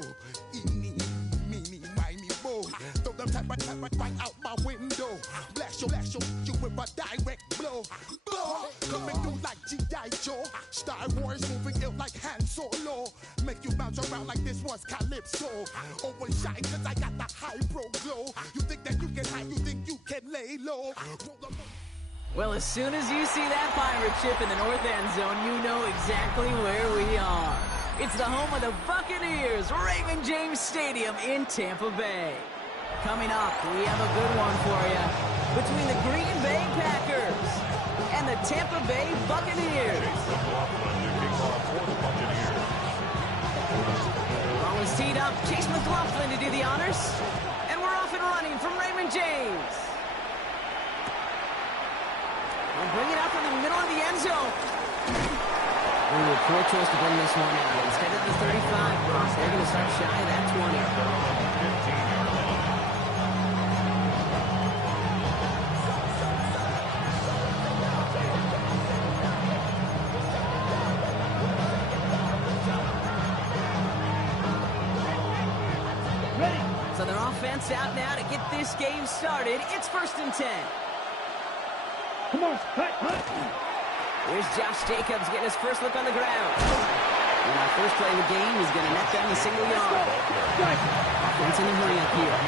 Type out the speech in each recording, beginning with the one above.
low. Eeny, meeny, miny, mo. Throw them type right out my window. Blast you with a direct blow. Blow, coming through like G.I. Joe. Star Wars moving ill like Han Solo. Make you bounce around like this was Calypso. Always shine cause I got the high pro glow. You think that you can hide, you think you can lay low. Well, as soon as you see that pirate ship in the north end zone, you know exactly where we are. It's the home of the Buccaneers, Raymond James Stadium in Tampa Bay. Coming up, we have a good one for you. Between the Green Bay Packers and the Tampa Bay Buccaneers. Ball is teed up, Chase McLaughlin to do the honors. And we're off and running from Raymond James. We'll bring it out from the middle of the end zone. Ooh, poor choice to bring this one out. Instead of the 35 cross, they're going to start shy of that 20. Ready. So their offense out now to get this game started. It's 1st and 10. Come on, cut. Here's Josh Jacobs getting his first look on the ground. And our first play of the game is going to net them a single yard. Offense in a hurry up here.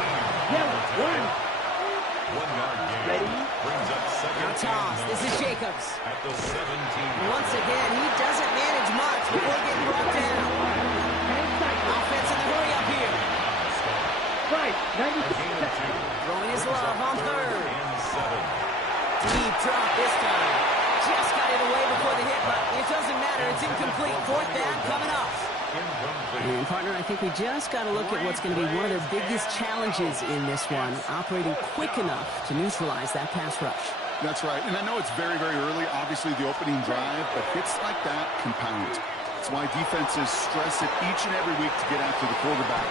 Ready? Now toss. This is Jacobs. Once again, he doesn't manage much before getting brought down. Offense in a hurry up here. Right, 96 seconds. Throwing his love on 3rd. Deep drop this time. Just got it away before the hit, but it doesn't matter. It's incomplete. 4th down coming up. And partner, I think we just got to look at what's going to be one of their biggest challenges in this one, operating quick enough to neutralize that pass rush. That's right, and I know it's very, very early, obviously the opening drive, but hits like that compound. That's why defenses stress it each and every week to get after the quarterback,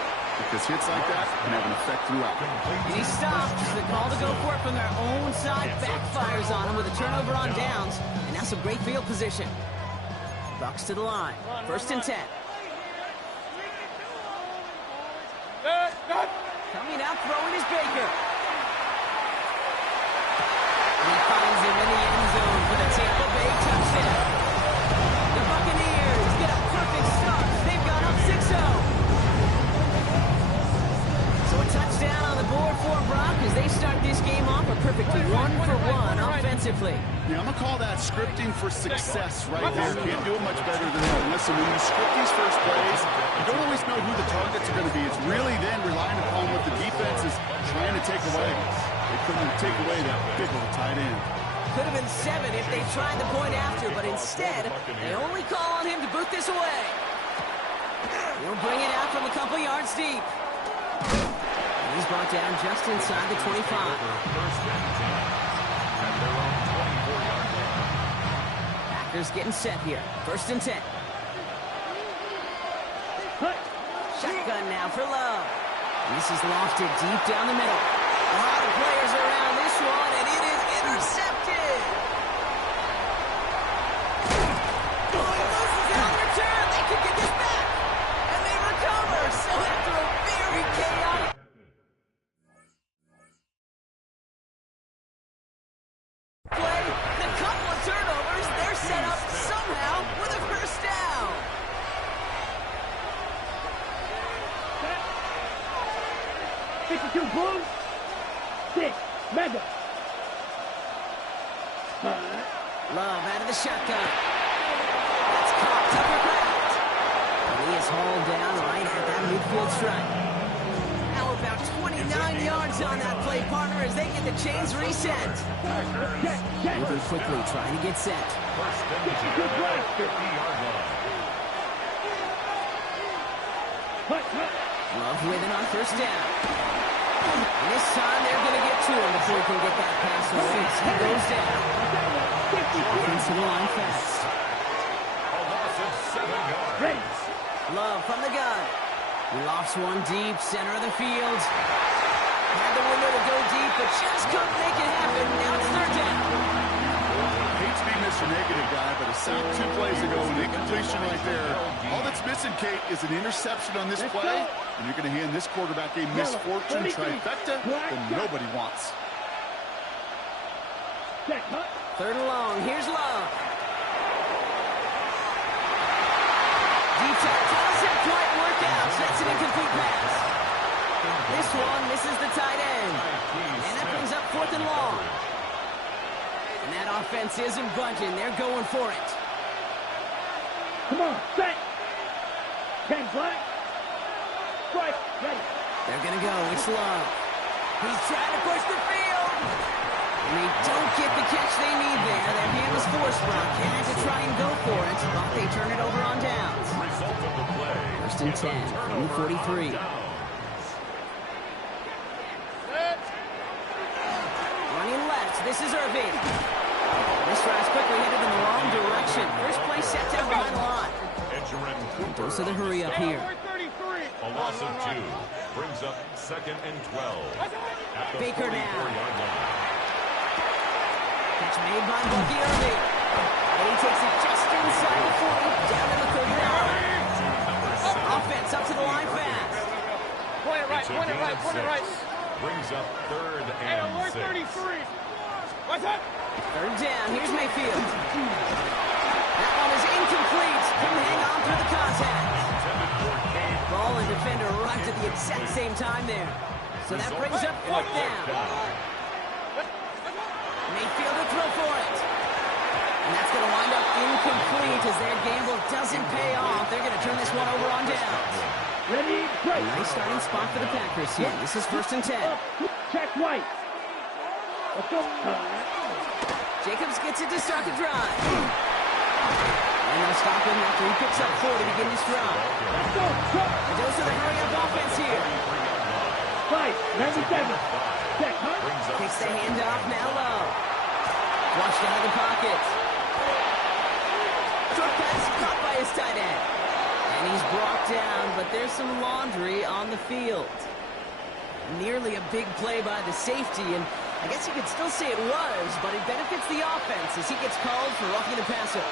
because hits like that can have an effect throughout. And he stops. The call to go for it from their own side backfires on him with a turnover on downs, and now some great field position. Bucks to the line. 1st and 10. Coming out, throwing is Baker. He finds him in the end zone for the Tampa Bay touchdown. The Buccaneers get a perfect start. They've gone up 6-0. So a touchdown on the board for Brock as they start this game off a perfect 1-for-1 offensively. Yeah, I'm going to call that scripting for success right there. Can't do it much better than that. Listen, when you script these first plays, you don't always know who the targets are going to be. It's really then relying upon what the defense is trying to take away. They couldn't take away that big old tight end. Could have been 7 if they tried the point after, but instead, they only call on him to boot this away. He'll bring it out from a couple yards deep. He's brought down just inside the 25. Packers getting set here. 1st and 10. Shotgun now for Love. This is lofted deep down the middle. A lot of players around this one, and it is intercepted. Oh, he loses it on the return. They could get this back. And they recover. So after a very chaotic play, and a couple of turnovers, they're set up somehow with a 1st down. Two Blues, 6, Mega. Love out of the shotgun. That's caught. Tucker Craft. And he is hauled down right at that midfield stripe. Now about 29 yards on that play, partner, as they get the chains reset. Moving quickly, trying to get set. Love with it on 1st down. And this time they're going to get to him before he can get that pass away. He goes down. Offense to the line fast. Love from the gun. He lofts one deep, center of the field. Had the window to go deep, but just couldn't make it happen. Now it's 3rd down. Hate to be Mr. Negative guy, but a sack 2 plays ago, an incompletion right there. All that's missing, Kate, is an interception on this play, and you're going to hand this quarterback a misfortune trifecta that nobody wants. Third and long. Here's Love. Deep shot doesn't quite work out. That's an incomplete pass. This one misses the tight end. And that brings up 4th and long. And that offense isn't budging. They're going for it. Come on, set. 10 black. Strike, ready. They're going to go. It's Love. He's trying to push the field. And they don't get the catch they need there. Their hand was forced. Brock had to try and go for it, but they turn it over on downs. First and 10 from the 43. Running left. This is Irving. This drive's quickly headed in the wrong direction. First play set down behind the line. Dose of the hurry up here. A loss of 2 brings up 2nd and 12. At the Baker 44-yard now. line. Catch made by Bucky Irving. And he takes it just inside the 40, down to the 39. Offense up to the line fast. Point it right, point it right, point it right. Brings up 3rd and 6. What's up? Third down. Here's Mayfield. That one is incomplete. Couldn't hang on through the contact. Ball and defender arrived at the exact same time there. So that brings up 4th down. Mayfield to throw for it. And that's going to wind up incomplete as their gamble doesn't pay off. They're going to turn this one over on downs. Ready, break. Nice starting spot for the Packers here. This is 1st and 10. Check right. Let's go. Jacobs gets it to start the drive. And they'll stop him after he picks up 4 to begin this drive. Let's go. A dose of the hurry-up offense here. 97. Check, huh? Takes the handoff now low. Flushed out of the pocket. Short pass caught by his tight end. And he's brought down, but there's some laundry on the field. Nearly a big play by the safety, and I guess you could still say it was, but it benefits the offense as he gets called for roughing the passer.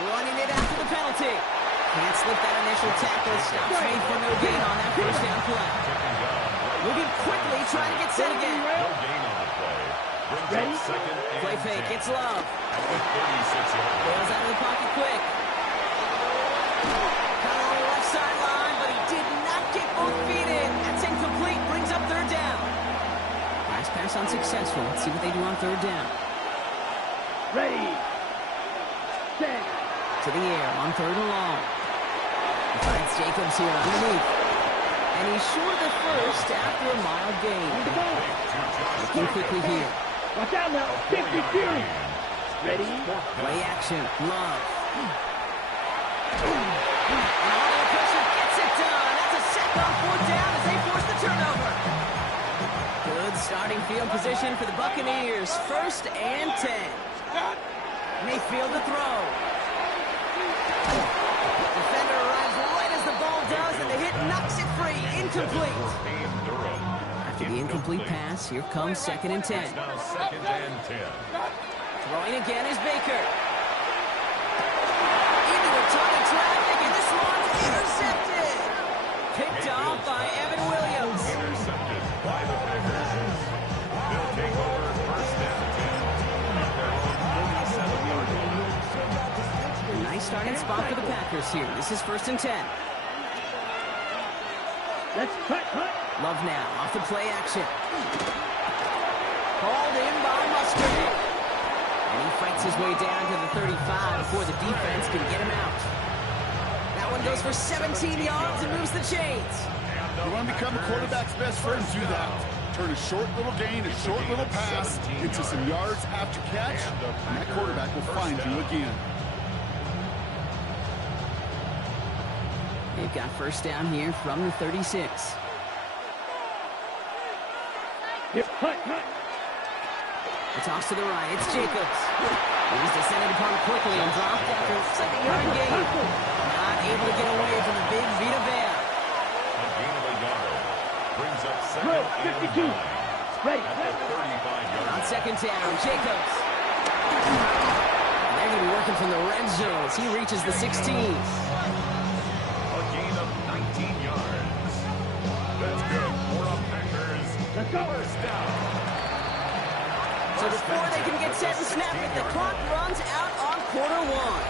Running it after the penalty. Can't slip that initial tackle. Stops made for no gain on that first down play. Moving quickly, trying to get set again. No gain on the play. Brings Ready? up 2nd and Play fake, 10. it's Love. At the 36-yard line. Bails out of the pocket quick. Cut on the left sideline, but he did not get both feet in. That's incomplete. Brings up 3rd down. Last pass unsuccessful. Let's see what they do on 3rd down. Ready. Set. To the air on 3rd and long. He finds Jacobs here underneath. And he's short of the first after a mild gain. On the ball. Looking quickly here. Watch out now. 50 Fury. Ready. Play action. Love. And all the pressure gets it done. That's a sack on 4th down as they force the turnover. Good starting field position for the Buccaneers. 1st and 10. Mayfield to throw. Defender arrives right as the ball does, and the hit knocks it free. Incomplete. After the incomplete pass, here comes 2nd and 10. Now 2nd and 10. Throwing again is Baker. Into a ton of traffic, and this one's intercepted. Picked off by Evan Williams. Intercepted by the Packers. They'll take over 1st and 10. At their own 47-yard line. Nice starting spot for the Packers here. This is 1st and 10. Let's cut. Love now, off the play action. Called in by Musgrave. And he fights his way down to the 35 before the defense can get him out. That one goes for 17 yards and moves the chains. You want to become a quarterback's best friend, do that. Turn a short little gain, a short little pass into some yards after catch, and that quarterback will find you again. They've got 1st down here from the 36. Cut. The toss to the right, it's Jacobs. He's descended upon quickly and dropped after a 2nd-yard gain. Not able to get away from the big Vita Vea. A gain of a yard. Brings up 2nd Drill, and 52. 9. Ready. At the 35-yard On line. 2nd down, Jacobs. They're going to be working from the red zone as he reaches the 16. A gain of 19 yards. That's good for a Packers. Let's go. First down. So before they can get set and snap it, the clock runs out on quarter one.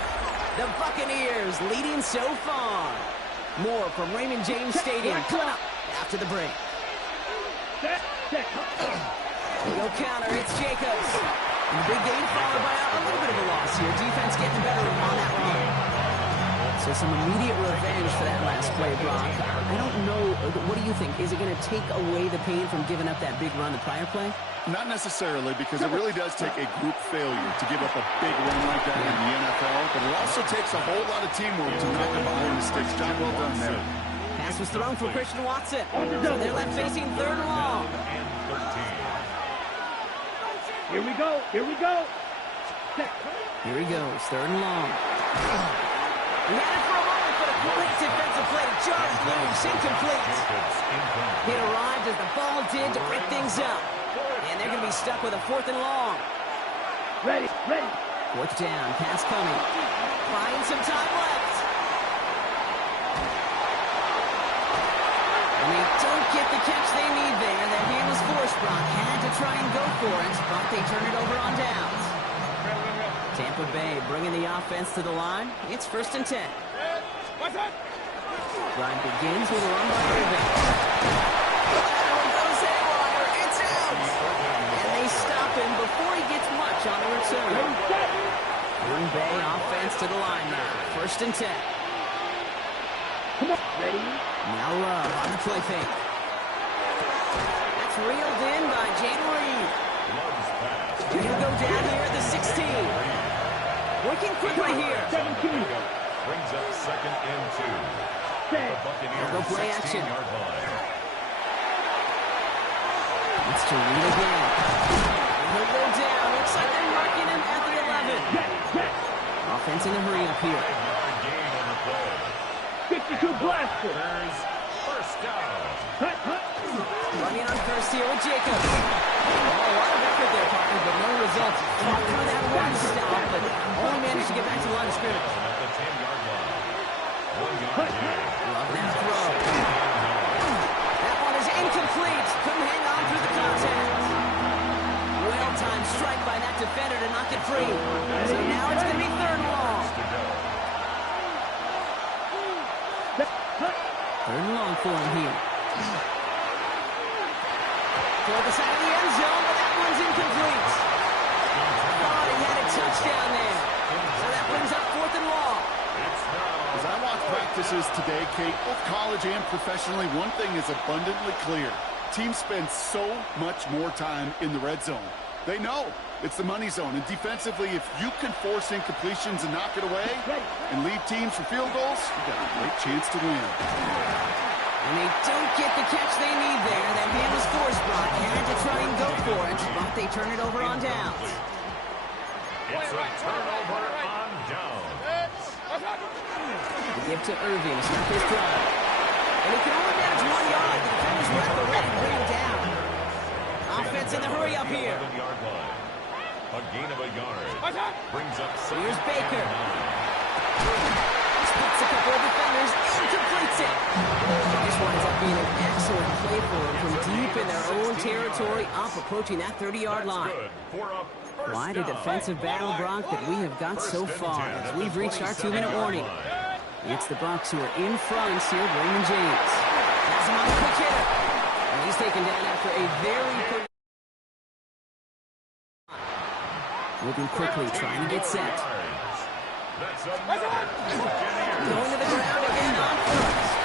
The Buccaneers leading so far. More from Raymond James Stadium coming up after the break. No counter, it's Jacobs. And the big game followed by a little bit of a loss here. Defense getting better on that run. So some immediate revenge for that last play, Brock. I don't know, what do you think? Is it going to take away the pain from giving up that big run the prior play? Not necessarily, because it really does take a group failure to give up a big run like that in the NFL, but it also takes a whole lot of teamwork to knock it behind the sticks. John, well done there. Pass was thrown for Christian Watson. So they're left facing third and long. Here we go. Here we go. Here he goes, third and long. He had it for a moment, but a great defensive play to Charles loose, incomplete. It arrived as the ball did to break things up. And they're going to be stuck with a fourth and long. Ready. Fourth down, pass coming. Buying some time left. And they don't get the catch they need there. That hand was forced. Brock had to try and go for it, but they turn it over on downs. Tampa Bay bringing the offense to the line. It's 1st and 10. Drive begins with a run by Irving. Goes haywire. It's out. And they stop him before he gets much on the return. Green Bay offense to the line now. 1st and 10. Come on. Ready. Now Love on the play fake. That's reeled in by Jayden Reed. He'll go down here at the 16. Working quickly here. 17. Brings up 2nd and 2. The Buccaneers They'll go play action. 16-yard line. It's to Reed again. He'll go down. Looks like they're marking him at the 11. Offense in a hurry up here. 5-yard gain on the play. 52 blaster. Packers, first down. Running on first here with Jacobs. Oh, a lot of effort there, partner, but no results. Fought through that run stop, but only managed to get back to the line of scrimmage. At the 10-yard line. 1-yard gain. Love that throw. That one is incomplete. Couldn't hang on through the contact. Well-timed strike by that defender to knock it free. So now it's going to be 3rd and long. 3rd and long for him here. Toward the side of the end zone, but that one's incomplete. Thought he had a touchdown there. So that brings up 4th and long. As I watch practices today, Kate, both college and professionally, one thing is abundantly clear. Teams spend so much more time in the red zone. They know it's the money zone. And defensively, if you can force incompletions and knock it away and lead teams for field goals, you've got a great chance to win. And they don't get the catch they need there. That hand was forced, Brock. Had to try and go for it, but they turn it over on downs. It's a turnover on down. The give to Irving to start this drive. And he can only manage 1 yard. The defenders were at the ready to bring him down. Offense in the hurry up here. 11-yard line. A gain of a yard. Brings up 2nd Here's Baker. and 9. Splits a couple of defenders and completes it. This winds up being an excellent play for him from deep in their own territory, up approaching that 30-yard line. Quite a defensive battle, Brock, that we have got so far as we've reached our 2-minute warning. It's the Bucs who are in front here, Raymond James. Has him on the quick hitter. And he's taken down after a very... Moving quickly, trying to get set. Going to the ground again on first.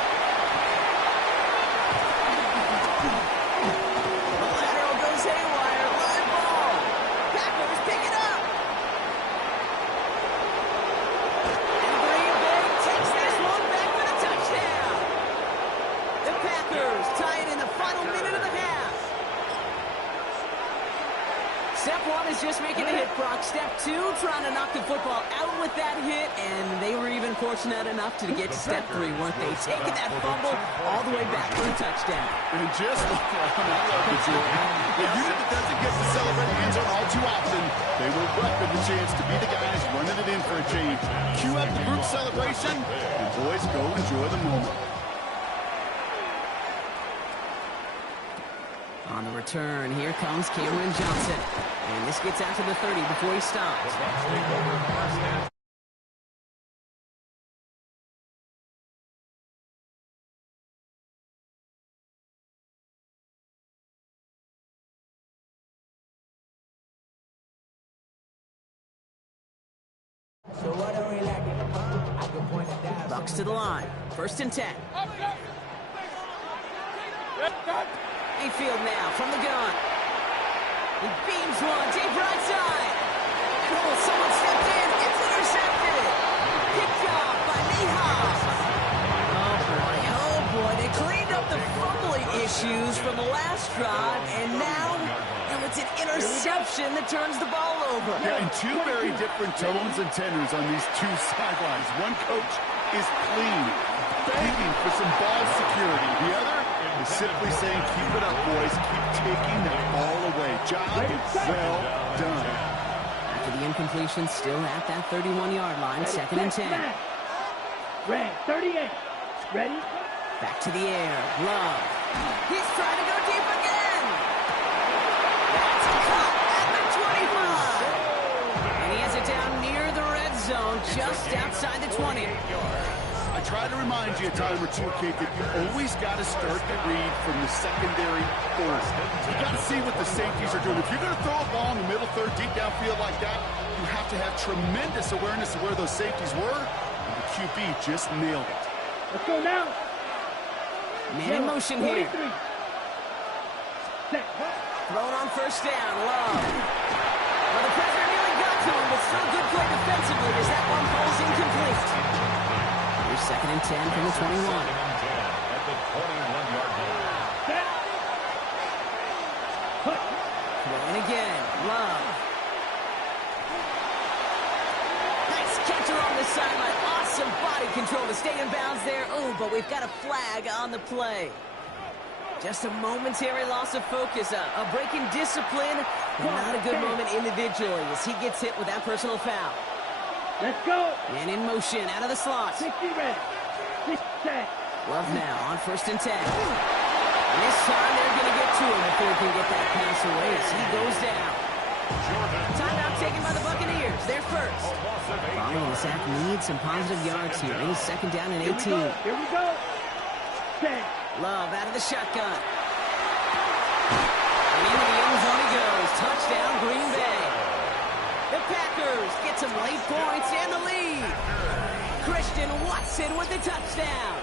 The lateral goes haywire. Live ball. Packers pick it up. And Green Bay takes this one back for the touchdown. The Packers tie it in the final minute of the half. Step 1 is just making the hit, Brock. Step 2, trying to knock the football out with that hit, and they were even fortunate enough to get to step 3, weren't they? Taking that fumble all the way back for a touchdown. And just look around, I love the Jordan. The unit that doesn't get to celebrate the end zone and all too often, they will welcome the chance to be the guys running it in for a change. Cue up the group celebration, and boys, go enjoy the moment. On the return, here comes Cameron Johnson. And this gets out to the 30 before he stops. So what are we lacking? I can point it down. Bucks to the line. 1st and 10. Mayfield now from the gun. He beams one, deep right side. And someone stepped in. It's intercepted. Picked off by Nihas. Oh boy. They cleaned up the fumbling issues from the last drive, and now it's an interception that turns the ball over. Yeah, and two very different tones and tenors on these two sidelines. One coach is pleading, begging for some ball security. The other is simply saying, keep it up, boys. Keep taking that ball away. Job well done. After the incompletion, still at that 31-yard line, 2nd and 10. Red, 38. Ready? Back to the air. Love. He's trying to go deep again. That's caught at the 25. And he has it down near the red zone, just outside the 20. I try to remind you a time or two, Kate, that you always got to start the read from the secondary forward. You got to see what the safeties are doing. If you're going to throw a ball in the middle third, deep downfield like that, you have to have tremendous awareness of where those safeties were. And the QB just nailed it. Let's go now. Man in motion here. Set. Thrown on 1st down. Love. Well, the pressure nearly got to him, but still good play defensively as that one falls incomplete. Here's 2nd and 10 from the 21. At the 21-yard line. Set. Put. Throwing again. Love. Nice catch on the sideline. Awesome body control to stay in bounds there. Oh, but we've got a flag on the play. Just a momentary loss of focus, a break in discipline, and not a good moment individually as he gets hit with that personal foul. Let's go. Man in motion, out of the slot. 60 ready. 6 set. Love now on 1st and 10. And this time they're going to get to him before he can get that pass away as he goes down. Timeout taken by the Buccaneers. They're first. Following the sack needs some positive yards here. It is 2nd down and 18. Here we go. Set. Love out of the shotgun. And into the end zone he goes. Touchdown, Green Bay. The Packers get some late points and the lead. Christian Watson with the touchdown.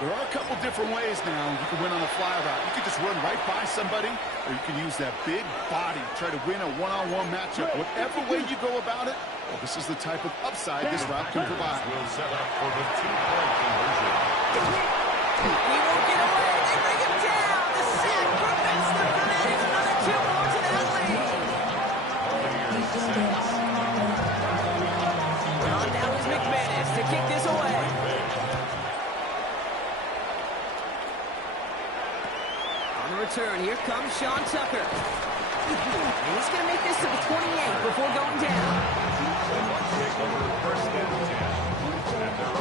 There are a couple different ways now you can win on a fly route. You can just run right by somebody, or you can use that big body, try to win a one-on-one matchup. Whatever way you go about it, well, this is the type of upside this route can provide. Will set up for the two-point conversion. He won't get away. They bring him down. The sack prevents them from adding another 2 more to that lead. Well, now is McManus to kick this away. On the return, here comes Sean Tucker. And he's going to make this to the 28 before going down.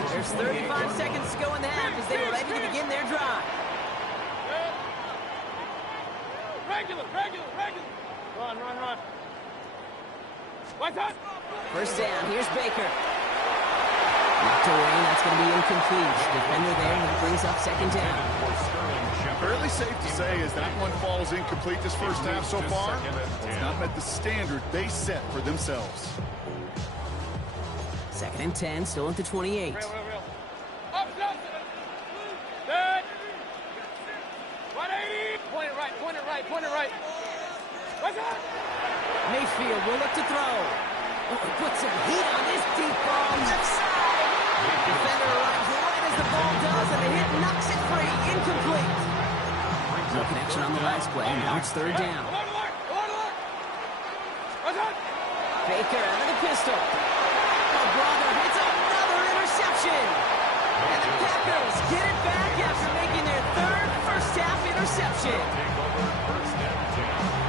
There's 35 seconds to go in the half as they were ready to begin their drive. Regular. Run. What's up? 1st down, here's Baker. Knocked away, and that's going to be incomplete. Defender there, and that brings up 2nd down. Fairly safe to say as that one falls incomplete this first half so far, it's not met the standard they set for themselves. 2nd and 10, still at the 28. Real. Up, Good. 180. Point it right. What's up? Mayfield will look to throw. Oh, he puts some heat on this deep ball left side. Defender arrives right as the ball does, and the hit knocks it free. Incomplete. No connection on the last play. Now it's 3rd down. Baker out of the pistol. Oh, brother, it's another interception. And the Packers get it back after making their 3rd first-half interception. Take over 1st and 10.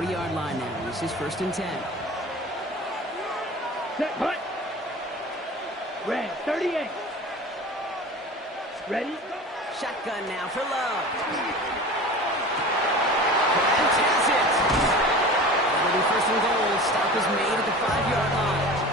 40-yard line now. This is 1st and 10. Set, hut. Red, 38. Ready? Shotgun now for Love. And has it. It'll be 1st and goal. Stop is made at the 5-yard line.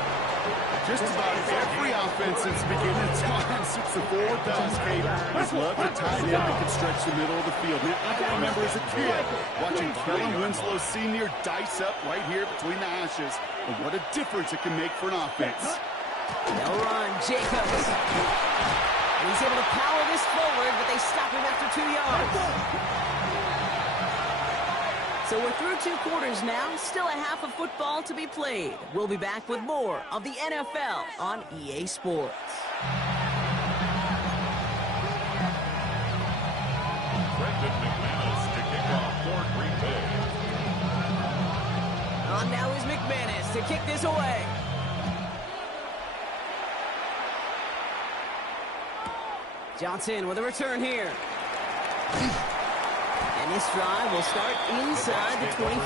Just about every offense since the beginning of time since the forward pass, Kate, has loved a tight end that can stretch the middle of the field. Man, I can remember as a kid watching Kellen Winslow Sr. dice up right here between the hashes. And what a difference it can make for an offense. They'll run. Jacobs. And he's able to power this forward, but they stop him after 2 yards. So we're through 2 quarters now. Still a half of football to be played. We'll be back with more of the NFL on EA Sports. Brendan McManus to kick off for Green Bay. On now is McManus to kick this away. Johnson with a return here. And this drive will start inside the 25.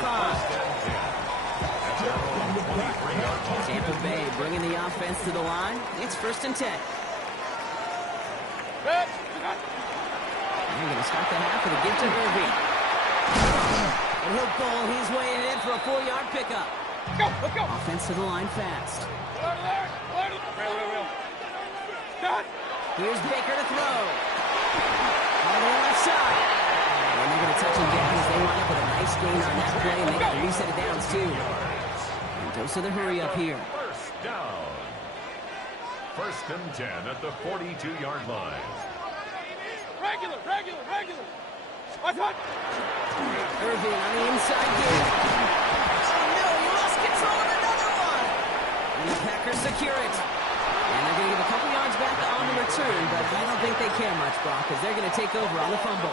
Tampa Bay bringing the offense to the line. It's 1st and 10. They're going to start the half with a give to Irving. And he'll bowl his way in for a 4-yard pickup. Let's go. Offense to the line fast. Here's Baker to throw. On the left side. And they're going to touch him down as they line up with a nice gain on that play. And they got a reset of downs, too. And goes to the hurry up here. 1st down. 1st and 10 at the 42-yard line. Regular. What's up? Irving on the inside game. Oh, no, he lost control of another one. And the Packers secure it. And they're going to give a couple yards back on the return, but I don't think they care much, Brock, because they're going to take over on the fumble.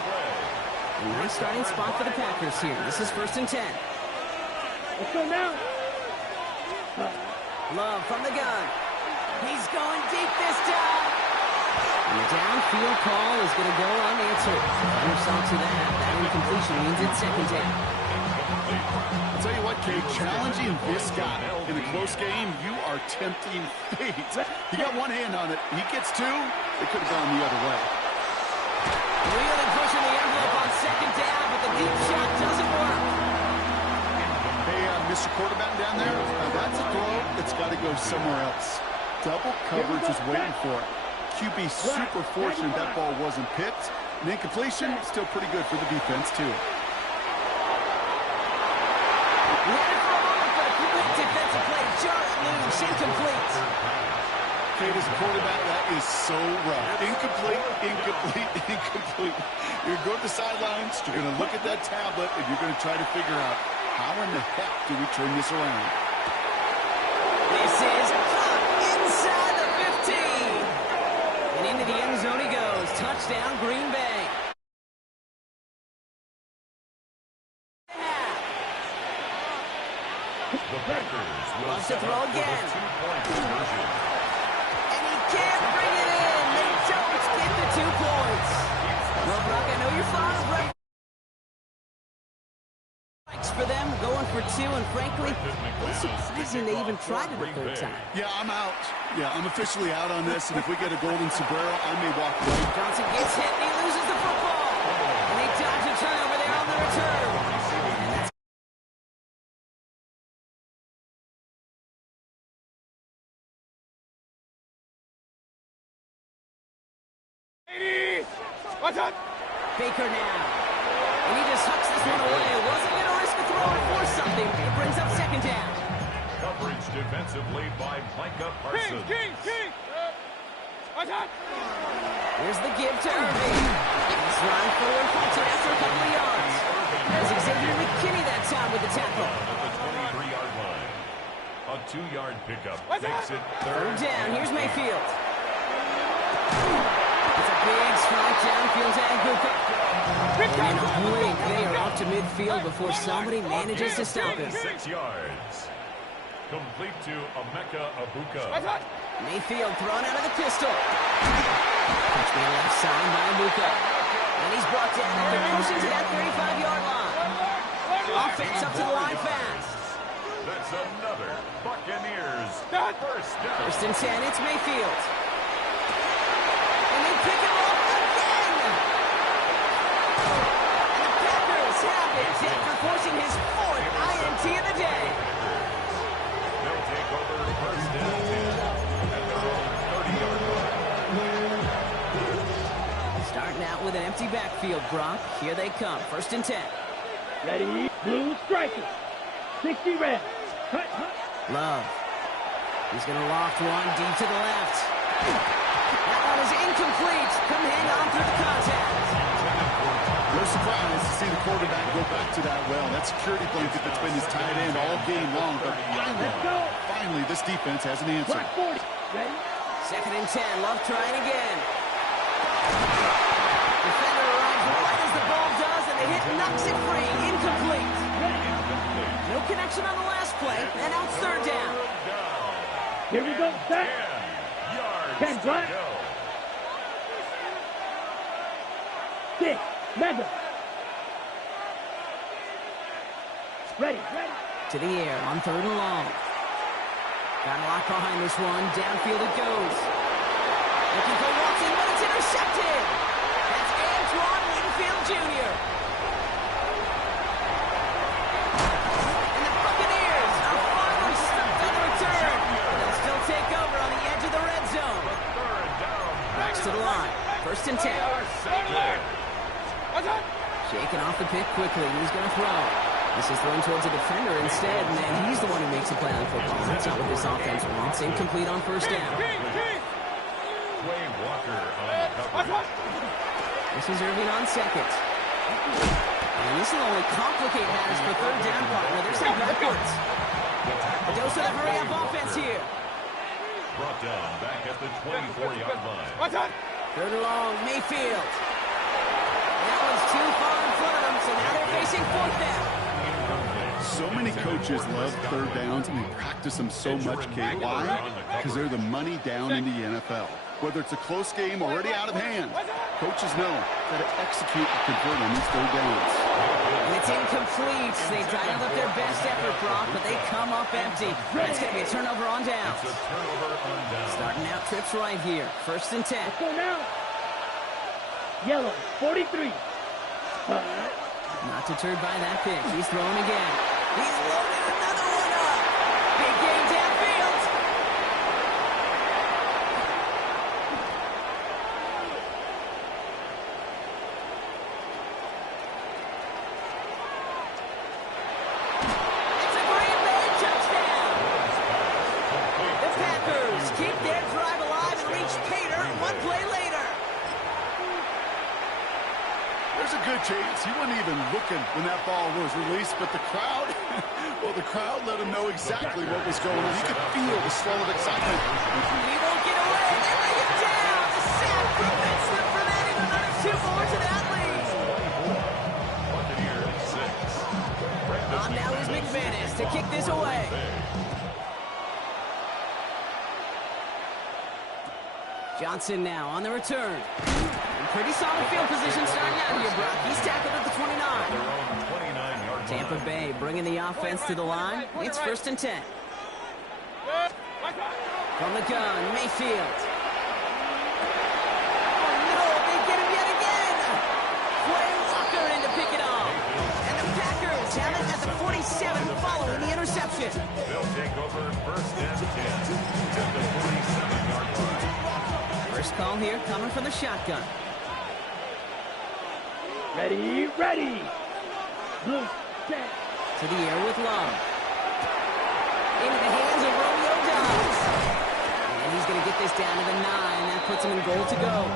A nice starting spot for the Packers here. This is 1st and 10. Let's go now. Love from the gun. He's going deep this time. And the downfield call is going to go unanswered. Final saw to that. That incompletion means it's 2nd down. I'll tell you what, Kate, challenging this guy in a close game, you are tempting fate. He got one hand on it. He gets 2. It could have gone the other way. Really pushing the envelope on 2nd down, but the deep shot doesn't work. Hey, Mr. Quarterback down there, that's a throw that's got to go somewhere else. Double coverage is waiting for it. QB super fortunate that ball wasn't picked. And incompletion, still pretty good for the defense, too. Defensive play, just loose, incomplete. Kate, as a quarterback, that is so rough. Incomplete. You're going to go to the sidelines, you're going to look at that tablet, and you're going to try to figure out how in the heck do we turn this around. This is caught inside the 15. And into the end zone he goes. Touchdown, Green Bay. The Packers will Wants to throw again. with a 2-point conversion. And he can't bring it in. They don't get the 2 points. Well, Brock, I know you're fond of strikes for them, going for 2, and frankly, it's surprising they even tried it a 3rd time. Yeah, I'm out. Yeah, I'm officially out on this, and if we get a golden sombrero, I may walk away. Johnson gets hit, and he loses the football. And they dodge a turnover there on the return. And that's What's up? Baker now. And he just hucks this one away. Wasn't going to risk a throw or force something. It brings up 2nd down. Coverage defensively by Micah Parsons. King. What's up? Here's the give to Irving. He's running forward, halted after a couple of yards. There's Xavier McKinney that time with the tackle. At the 23-yard line. A 2-yard pickup makes it 3rd 3rd. down. Here's Mayfield. It's a big strike downfield to Aguka. And in a blink, they are off to midfield before somebody manages to stop him. 6 yards. Complete to Emeka Abuka. Mayfield thrown out of the pistol. Catch me left side by Abuka. And he's brought down after motion to that 35-yard line. Offense up to the line fast. That's another Buccaneers first down. First and 10, it's Mayfield. And they pick him off again. And the Packers have it after forcing his fourth INT of the day. They'll take over first and 10 at their own 30-yard line. Starting out with an empty backfield, Brock. Here they come. First and 10. Ready, blue striker. 60 red. Cut. Love. He's going to loft one deep to the left. That one is incomplete. Come hang on through the contact. No surprise to see the quarterback go back to that well. That security blanket that's been his tight end all game long. But finally, this defense has an answer. Black 40. Ready? Second and 10. Love trying again. Defender arrives right as the ball does, and the hit knocks it free. Incomplete. No connection on the last play, and now it's third down. Here we go. Set. 10 black. 6. Mega. Ready. To the air on third and long. Got a lock behind this one. Downfield it goes. Looking for Watson, but it's intercepted. That's Antoine Winfield Jr. And the Buccaneers are finally stumped on the return. They'll still take over on the edge of the red zone. Backs to the line. First and 10. Shaking off the pick quickly. He's going to throw. This is thrown towards a defender instead, and then he's the one who makes a play on football. That's not what this offense wants. Incomplete on first down. Quay Walker on coverage. This is Irving on second. And this will only complicate matters for third down, partner. There's some backwards. A dose of the hurry-up offense here. Brought down back at the 24-yard line. Third and long, Mayfield. That one's too far in front of them, so now they're facing fourth down. So many coaches love third downs, and they practice them so much, Kate. Why? Because they're the money down in the NFL. Whether it's a close game already out of hand, coaches know how to execute and convert on these third downs. And it's incomplete. They dialed up their best effort, Brock, but they come up empty. That's going to be a turnover on downs. Starting out trips right here. First and 10. Let's go now. Yellow, 43. Not deterred by that pitch. He's throwing again. He's loaded another one up. Big game downfield. It's a Green Bay touchdown. The Packers keep their drive alive and reach Pater one play later. There's a good chance he wasn't even looking when that ball was released, but the crowd, well, the crowd let him know exactly what was going on. You could feel the swell of excitement. He won't get away. They lay him down. The sack prevents them from adding another 2 more to that lead. Now is McManus to kick this away. Johnson now on the return. Pretty solid field position starting out here, Brock. He's tackled at the 29. Tampa Bay bringing the offense to the line. It's first and 10. From the gun, Mayfield. Oh, no, they get him yet again. Quay Walker in to pick it off. And the Packers have it at the 47 following the interception. They'll take over first and 10 at the 47-yard line. First call here coming from the shotgun. Ready. Blue, set. To the air with Love. Into the hands of Romeo Dobbs. And he's going to get this down to the 9. That puts him in goal to go.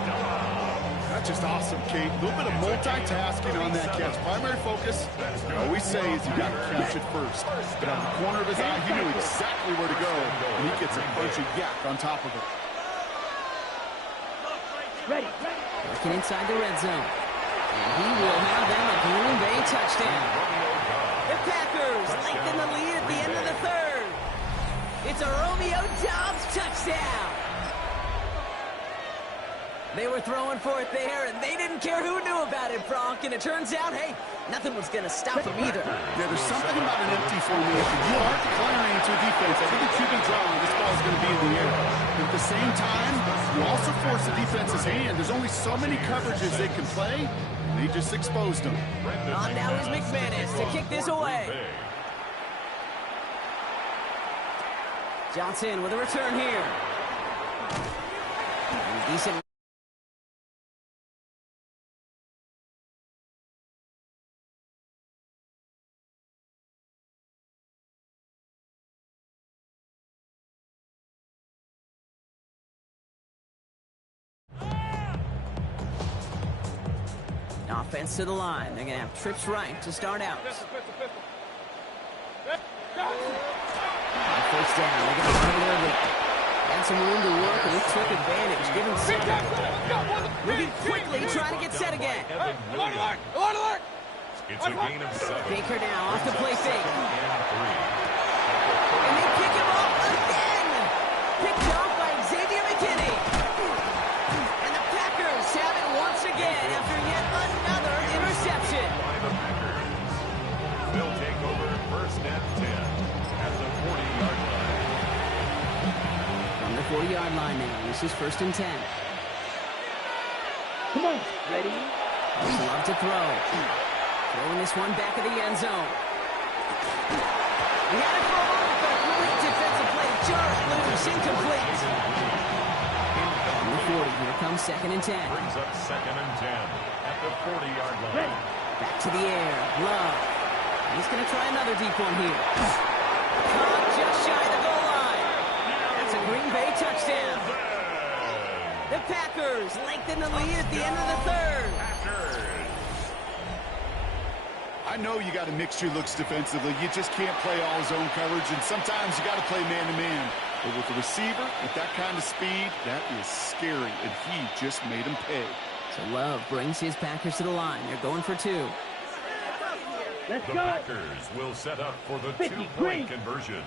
That's just awesome, Kate. A little bit of multitasking on that catch. Primary focus, I always say, is you got to catch it first. But out of the corner of his eye, he knew exactly where to go, and he gets a bunch of yak on top of it. Ready. Working inside the red zone. And he will have them a Green Bay touchdown. The Packers lengthen the lead at the end of the third. It's a Romeo Dobbs touchdown. They were throwing for it there, and they didn't care who knew about it, Bronk. And it turns out, hey, nothing was going to stop them either. Yeah, there's something about an empty formation. You are declaring to a defense, I think that you can draw, this ball's going to be in the air. But at the same time, you also force the defense's hand. There's only so many coverages they can play. They just exposed them. On now is McManus to kick this away. Johnson with a return here. Decent. Offense to the line. They're going to have trips right to start out. First down. They're going to play early. Had some room to work, and he took advantage. Give him second. Moving quickly, trying to get set again. It's a gain of 7. Baker now off the play fake. And they pick him up again. Picked off by Xavier McKinney. And the Packers have it once again after yet another interception. By the Packers. They'll take over first and 10 at the 40-yard line. From the 40-yard line now. This is first and 10. Come on, ready? He's love to throw. Throwing this one back of the end zone. He had it for a moment, but a great defensive play. Jarrett loose, incomplete. From the 40, here comes second and 10. Brings up second and 10 at the 40-yard line. Back to the air. Love. He's going to try another deep one here. Caught just shy of the goal line. That's a Green Bay touchdown. The Packers lengthen the lead at the end of the third. I know you got to mix your looks defensively. You just can't play all zone coverage, and sometimes you got to play man-to-man. But with the receiver, with that kind of speed, that is scary, and he just made him pay. So Love brings his Packers to the line. They're going for 2. Let's The go. Packers will set up for the 50, two-point green. conversion.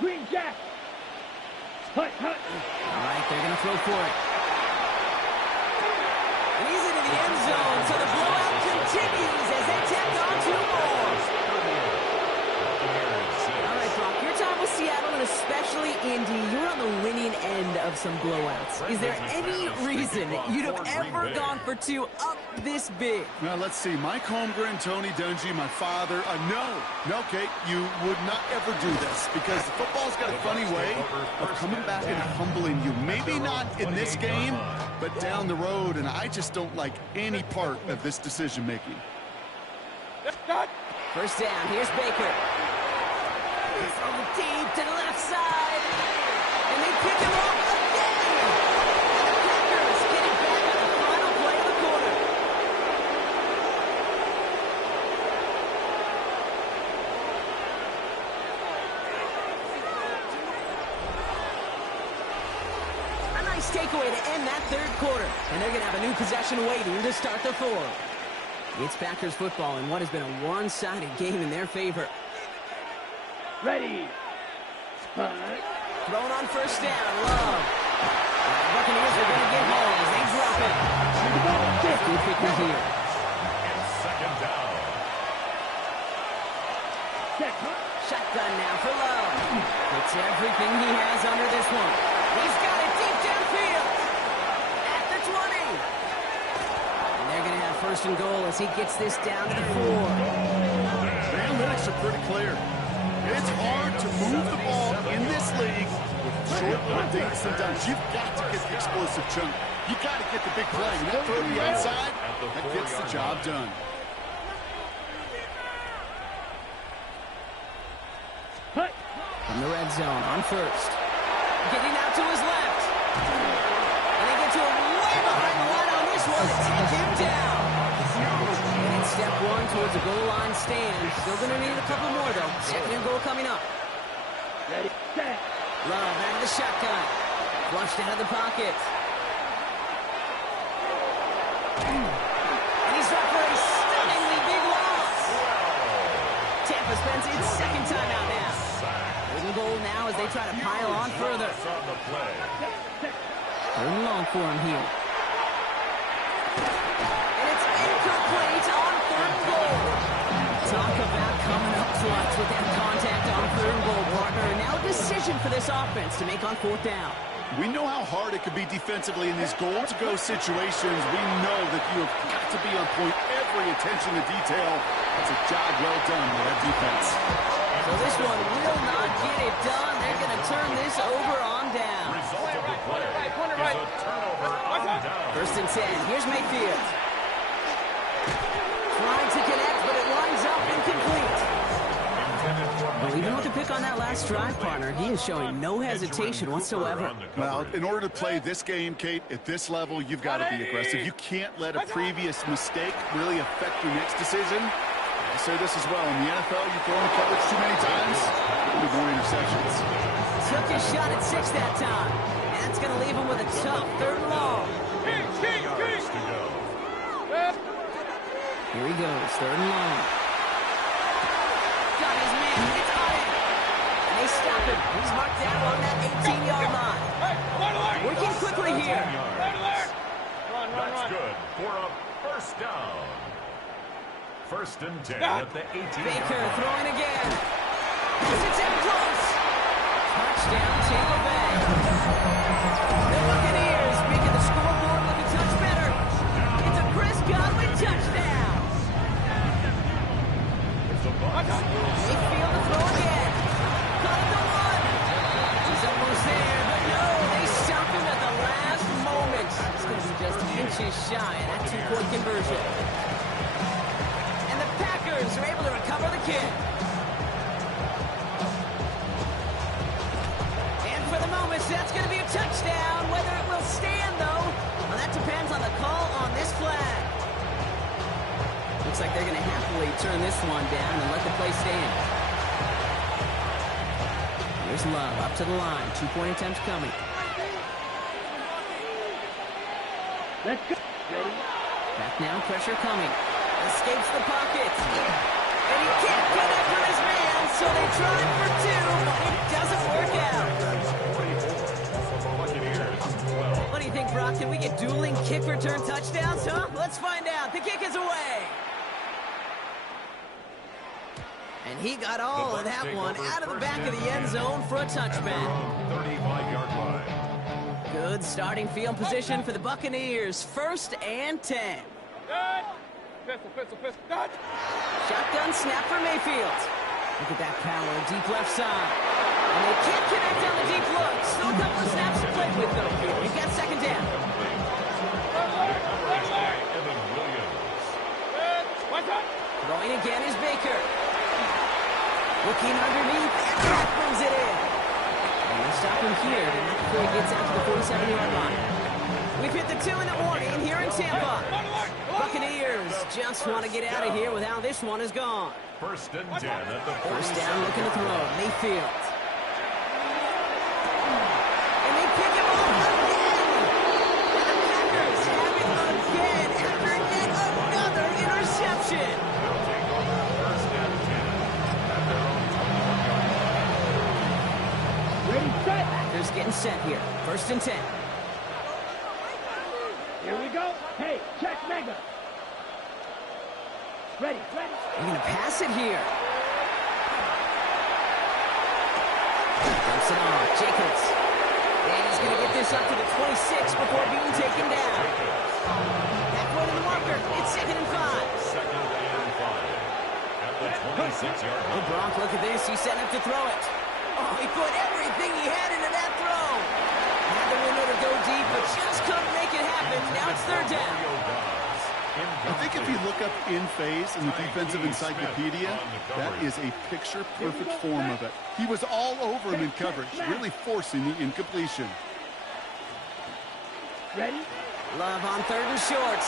Green Jack. Hut, hut. All right, they're going to throw for it. And he's into the end zone, so the blowout continues as they tack on 2 more. All right, Brock, your time with Seattle and especially Indy, you're on the winning end of some blowouts. Is there any reason you'd have ever gone for 2 up this big? Well, let's see. Mike Holmgren, Tony Dungy, my father. No, Kate, you would not ever do this because football's got a funny way of coming back and humbling you. Maybe not in this game, but down the road, and I just don't like any part of this decision-making. First down, here's Baker. He's thrown deep to the left side. And they pick him up again. And the Packers getting back on the final play of the quarter. A nice takeaway to end that third quarter. And they're going to have a new possession waiting to start the fourth. It's Packers football in what has been a one-sided game in their favor. Ready. Hut. Thrown on first down, Love. The Buccaneers are going to get home as they drop it. Good kicker here. It's second down. Check, hut. Shotgun now for Love. Puts everything he has under this one. He's got it deep downfield. At the 20. And they're going to have first and goal as he gets this down to the 4. The analytics are pretty clear. It's hard to move the ball in this league with short little dinks and dunks. You've got to get the explosive chunk. You've got to get the big play. And that throw to the outside, that gets the job done. Hut. From the red zone on first. Getting out to his left. And they get to him way behind the line on this one to take him down. And it's step 1 towards the goal line stand. Still going to need a couple more, though. Second and goal coming up. Ready, set. Love out of the shotgun. Flushed out of the pocket. And he's up for a stunningly big loss. Tampa spends its second timeout now. Golden goal now as they try to pile on further. On the play. Third and long for him here. And it's incomplete on third and goal. Talk about coming up clutch with that contact on third and goal, partner. Now a decision for this offense to make on fourth down. We know how hard it can be defensively in these goal-to-go situations. We know that you have got to be on point, every attention to detail. It's a job well done by that defense. So this one will not get it done. They're going to turn this over on down. Result of the play is a turnover on down. First and 10. Here's Mayfield. Trying to connect, but it winds up incomplete. Well, even with the pick on that last drive, partner, he is showing no hesitation whatsoever. Well, in order to play this game, Kate, at this level, you've got to be aggressive. You can't let a previous mistake really affect your next decision. I say this as well. In the NFL, you throw in coverage too many times, there'll be more interceptions. Took his shot at 6 that time. And that's going to leave him with a tough third and long. Here he goes, third and long. Got his man, it's on it. And they stop him. He's marked down on that 18-yard line. Working quickly here. That's good for a first down. First and 10 at the 18. Baker throwing again. It's in close. Touchdown, Tampa Bay. The Buccaneers making the scoreboard look a touch better. It's a Chris Godwin touchdown. Mayfield to throw again. Caught at the 1. He's almost there, but no, they stop him at the last moment. It's going to be just inches shy of that 2-point conversion. And the Packers are able to recover the kick. And for the moment, that's going to be a touchdown. Whether it will stand, though, well, that depends on the call on this flag. Looks like they're going to happily turn this one down and let the play stand. Here's Love up to the line. 2-point attempts coming. Let's go. Back now, pressure coming. Escapes the pocket. And he can't connect with his man, so they try for 2, but it doesn't work out. What do you think, Brock? Can we get dueling kick return touchdowns, huh? Let's find out. The kick is away. And he got all of that one out of the back of the end zone for a touchback. 35-yard line. Good starting field position for the Buccaneers. First and 10. Pistol. Shotgun snap for Mayfield. Look at that power, deep left side. And they can't connect on the deep look. Still a couple of snaps to play with, though. We've got second down. Throwing again is Baker. Looking underneath, and that brings it in. And they'll stop him here, but not before he gets out to the 47-yard line. We've hit the 2 in the morning here in Tampa. Buccaneers just want to get out of here with how this one is gone. First and 10 at the 47. First down, looking to throw. Mayfield. And they pick him off again. And the Packers have it again after yet another interception. First and 10 at their own 21-yard line. Ready, set. Packers getting set here. First and 10. Here we go. Hey, check mega. Ready. They're going to pass it here. Dumps it off. Jacobs. And he's going to get this up to the 26 before being taken down. Halfway to the marker. It's 2nd and 5. Second and 5 at the 26-yard Oh, line. Brock, look at this. He's setting up to throw it. Oh, he put everything he had into that throw. Had the window to go deep, but just couldn't make it happen. Now it's third down. I think if you look up in phase in the defensive encyclopedia, that is a picture-perfect form of it. He was all over him in coverage, really forcing the incompletion. Ready? Love on 3rd and short.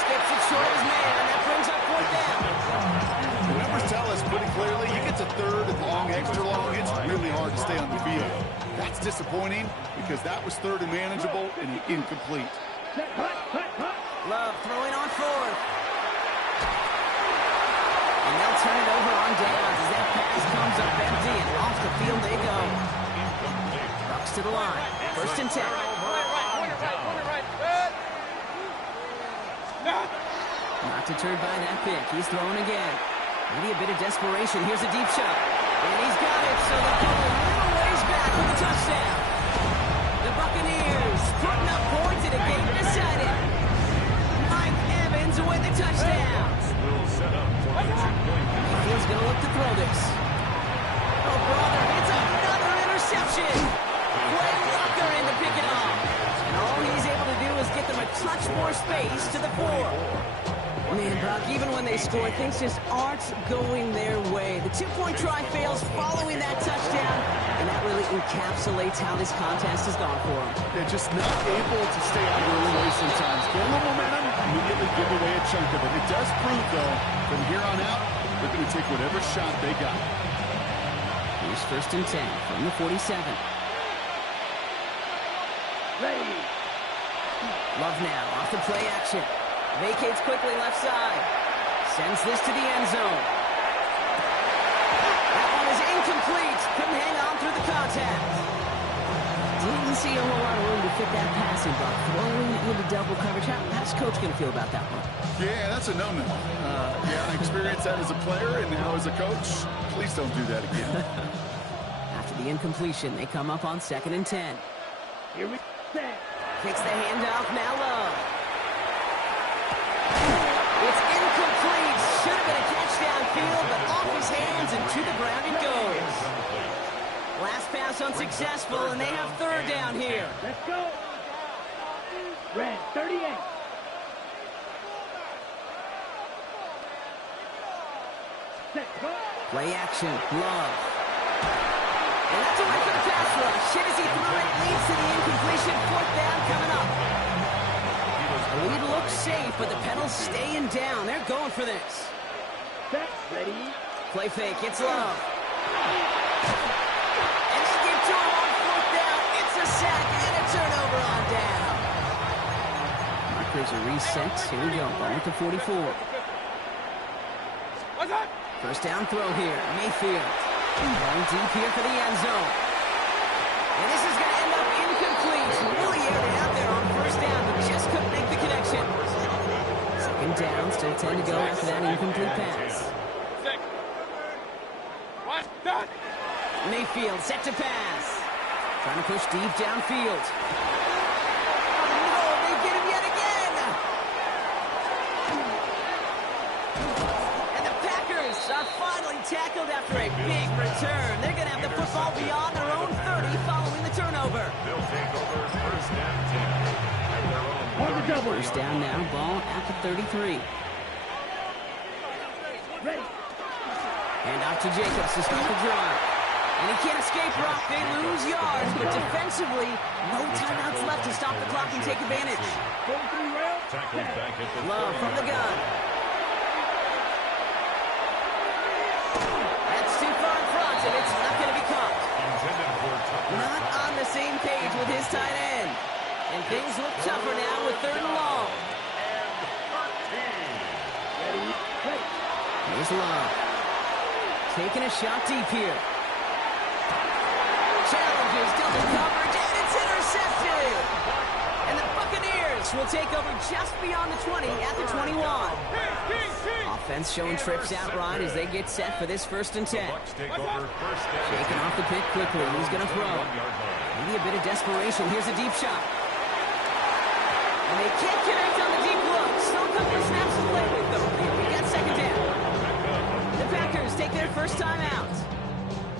Skips it short of his man, and that brings up 4th down. The numbers tell us pretty clearly, you get to 3rd and long, extra long, it's really hard to stay on the field. That's disappointing because that was 3rd and manageable and incomplete. Love throwing on 4th. And they'll turn it over on downs as that pass comes up empty and off the field they go. to the line. First and 10. Not deterred by that pick. He's throwing again. Maybe a bit of desperation. Here's a deep shot. And he's got it, so they go a little ways back with a touchdown. The Buccaneers putting up points in a game decided. Mike Evans with the touchdown. He's going to look to throw this. Oh, brother, it's another interception. Quay Walker in to pick it off. And all he's able to do is get them a touch more space to the 4. Man, Buck, even when they score, things just aren't going their way. The 2-point try fails following that touchdown, and that really encapsulates how this contest has gone for them. They're just not able to stay out of early way sometimes. Get a little momentum, immediately give away a chunk of it. It does prove, though, from here on out, they're going to take whatever shot they got. Here's first and 10 from the 47. Ready. Love now, off the play action. Vacates quickly left side. Sends this to the end zone. That one is incomplete. Couldn't hang on through the contact. Didn't see a whole lot of room to fit that passing, but throwing into double coverage. How's Coach going to feel about that one? Yeah, that's a no-no. I experienced that as a player, and now as a coach, please don't do that again. After the incompletion, they come up on 2nd and 10. Here we go. Kicks the handoff, now Love. It's incomplete. Should have been a catch downfield, but off his hands and to the ground it goes. Last pass unsuccessful, and they have 3rd down here. Let's go. Red 38. Set, go. Play action, Love. And that's a win for the pass rush. Shit as he threw it, leads to the incompletion. 4th down coming up. The lead looks safe, but the pedals staying down. They're going for this. Set, ready. Play fake, it's Love. And they get to him on 4th down. It's a sack and a turnover on down. Markers are reset. Here we go, ball at the 44. First down throw here, Mayfield. Going deep here for the end zone. And this is going to end up incomplete. Really aired it out there on 1st down, but just couldn't make the connection. 2nd down, still 10 to go after that incomplete pass. Mayfield set to pass. Trying to push deep downfield. Oh no, they get him yet again. And the Packers are finally tackled after a big return. They're going to have the football beyond their own 30 following the turnover. They'll take over 1st and 10. On the double. First down now, ball at the 33. Ready. And off to Jacobs to start the drive. And he can't escape Rock. They lose yards, but defensively, no timeouts left to stop the clock and take advantage. Tackled back at the Love from the gun. That's too far in front, and it's not going to be caught. Not on the same page with his tight end. And things look tougher now with 3rd and long. Here's Love. Taking a shot deep here. Challenges double coverage, and it's intercepted. And the Buccaneers will take over just beyond the 20 at the 21. Offense showing trips out right as they get set for this 1st and 10. Shaking off the pick quickly. He's going to throw. Maybe a bit of desperation. Here's a deep shot. And they can't connect on the deep look. Still a couple of snaps to play with, though. We got 2nd down. The Packers take their first time out.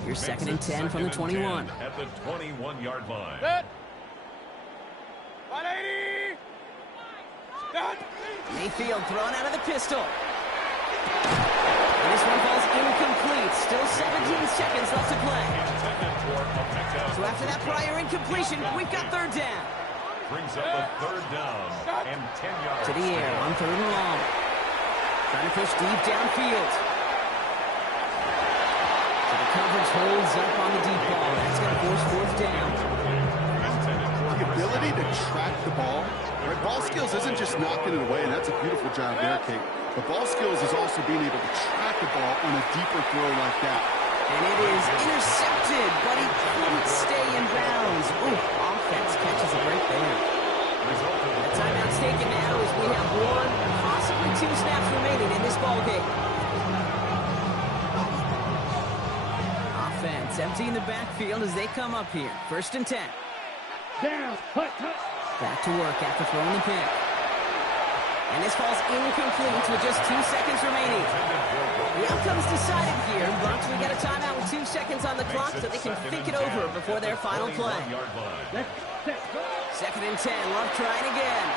Here's 2nd and 10 from the 21. At the 21-yard line. Mayfield thrown out of the pistol. And this one falls incomplete. Still 17 seconds left to play. So after that prior incompletion, we've got 3rd down. Brings up a 3rd down and 10 yards. To the air on 3rd and long. Trying to push deep downfield. So the coverage holds up on the deep ball. That's going to force 4th down. The ability to track the ball. Right? Ball skills isn't just knocking it away, and that's a beautiful job there, Kate. But ball skills is also being able to track the ball on a deeper throw like that. And it is intercepted, but he couldn't stay in bounds. Ooh, offense catches a break there. The timeout's taken now as we have 1, possibly 2 snaps remaining in this ballgame. Offense emptying the backfield as they come up here. 1st and 10. Down. Hut. Back to work after throwing the pick. And this falls incomplete with just 2 seconds remaining. The outcome's decided here. Bronx, we got a timeout with 2 seconds on the clock so they can think it over before their final play. 2nd and 10. Love trying again.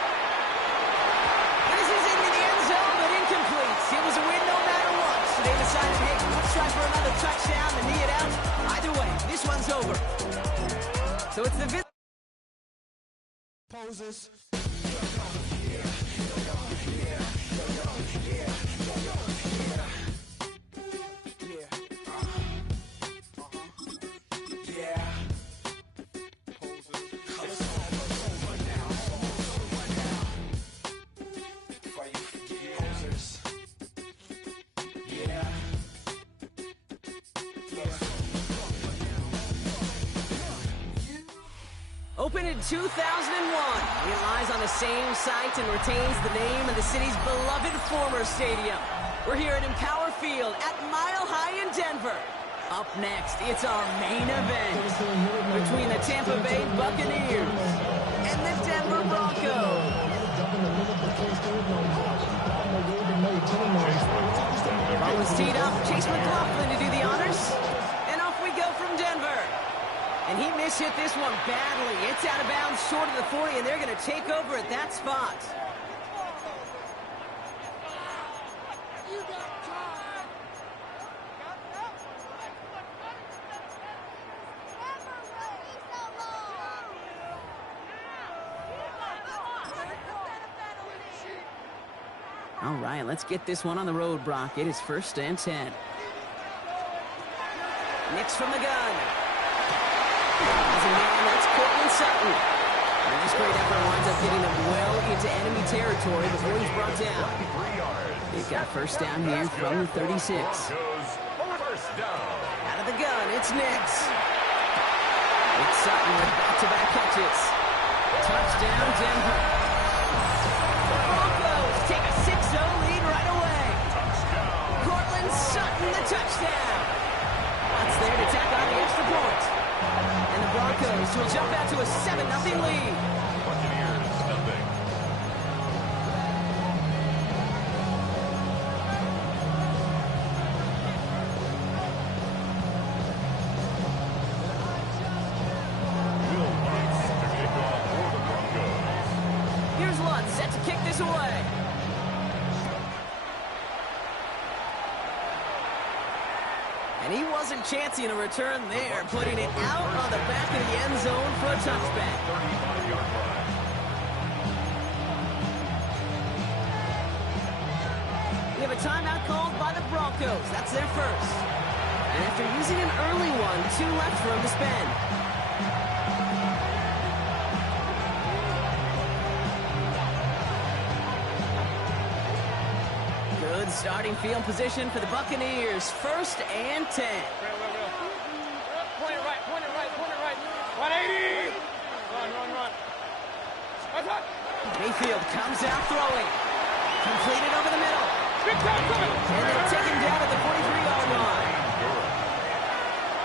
And this is into the end zone, but incomplete. It was a win no matter what. So they decided, hey, let's try for another touchdown and knee it out. Either way, this one's over. So it's the Poses. Opened in 2001, it lies on the same site and retains the name of the city's beloved former stadium. We're here at Empower Field at Mile High in Denver. Up next, it's our main event between the Tampa Bay Buccaneers and the Denver Broncos. Ball is teed up, Chase McLaughlin to do the honors, and off we go from Denver. And he mishit this one badly. It's out of bounds short of the 40, and they're going to take over at that spot. All right, let's get this one on the road, Brock. It is 1st and 10. Nix from the gun. As a man, that's Cortland Sutton. And this great effort winds up getting him well into enemy territory before he's brought down. They've got 1st down here from the 36. Out of the gun, it's Nix. It's Sutton with back-to-back catches. Touchdown, Denver. The Broncos take a 6-0 lead right away. Cortland Sutton, the touchdown. That's there to tack on the extra point. And the Broncos will jump out to a 7-0 lead. Buccaneers, nothing. Will Lutz to kick off for the Broncos. Here's Lutz set to kick this away. And he wasn't chancing a return there, putting it out on the back of the end zone for a touchback. 35-yard line. We have a timeout called by the Broncos. That's their first. And after using an early one, 2 left for him to spend. Good starting field position for the Buccaneers. 1st and 10. Point it right. 180. Run. Mayfield comes out throwing. Completed over the middle. Big time coming. And they'll take him down at the 43-yard line.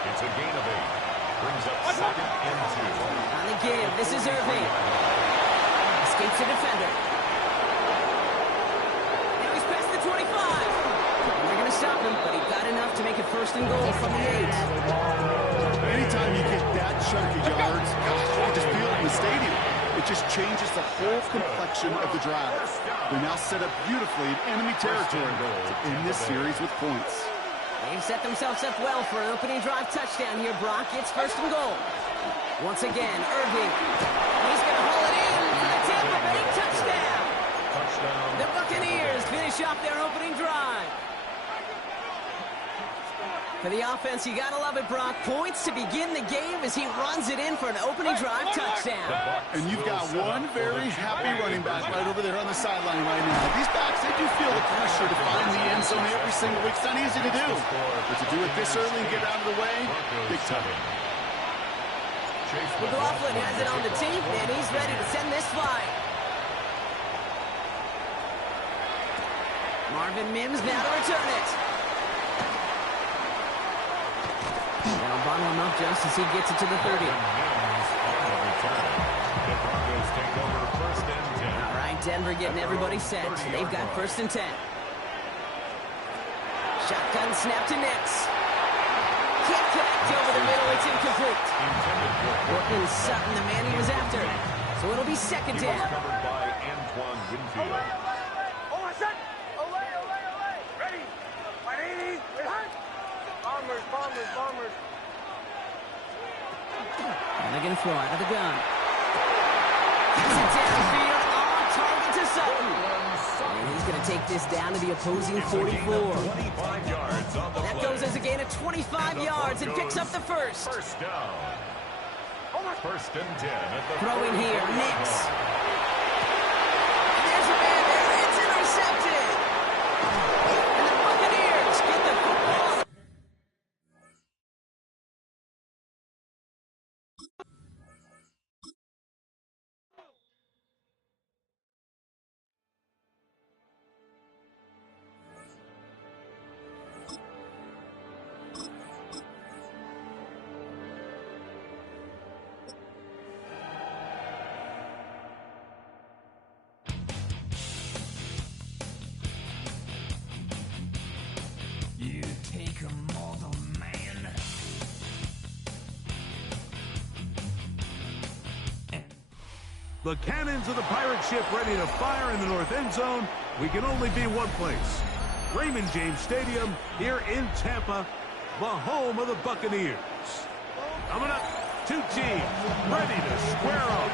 It's a gain of 8. Brings up 2nd and 2. On the give, this is Irving. Escapes the defender. Now he's past the 25. They're going to stop him, but he got enough to make it 1st and goal from the 8. Anytime you get that chunk of yards, you just feel it in the stadium. It just changes the whole complexion of the drive. They're now set up beautifully in enemy territory to end this series with points. They've set themselves up well for an opening drive touchdown here, Brock. It's 1st and goal. Once again, Irving. He's going to haul it in for the Tampa Bay touchdown. The Buccaneers finish off their opening drive. For the offense, you got to love it, Brock. Points to begin the game as he runs it in for an opening drive touchdown. And you've got one very happy running back right over there on the sideline right now. These backs, they do feel the pressure to find the end zone every single week. It's not easy to do. But to do it this early and get out of the way, big time. McLaughlin has it on the team, and he's ready to send this flying. Marvin Mims now to return it. That'll bottle him up just as he gets it to the 30. All right, Denver getting everybody set. They've got 1st and 10. Shotgun snap to Nix. Can't connect over the middle. It's incomplete. Portland Sutton, the man he was after. So it'll be 2nd down. Covered by Antoine Winfield. Bombers. And they're going to throw out of the gun. It's a downfield on target to Sutton. And he's going to take this down to the opposing 44. 25 yards on the That goes as a gain of 25 yards and picks up the first. First down. 1st and 10 at the Throwing here, Nix. And there's a man there. It's intercepted. And the Buccaneers get the football. You take a model man. The cannons of the pirate ship ready to fire in the north end zone. We can only be one place. Raymond James Stadium here in Tampa, the home of the Buccaneers. Coming up, 2 teams ready to square up.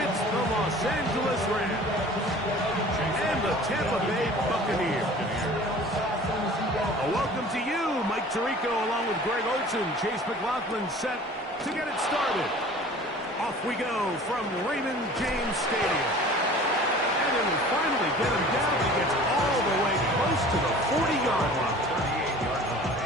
It's the Los Angeles Rams and the Tampa Bay Buccaneers. A welcome to you, Mike Tirico, along with Greg Olson. Chase McLaughlin set to get it started. Off we go from Raymond James Stadium. And it will finally get him down. He gets all the way close to the 40-yard line. 38-yard line.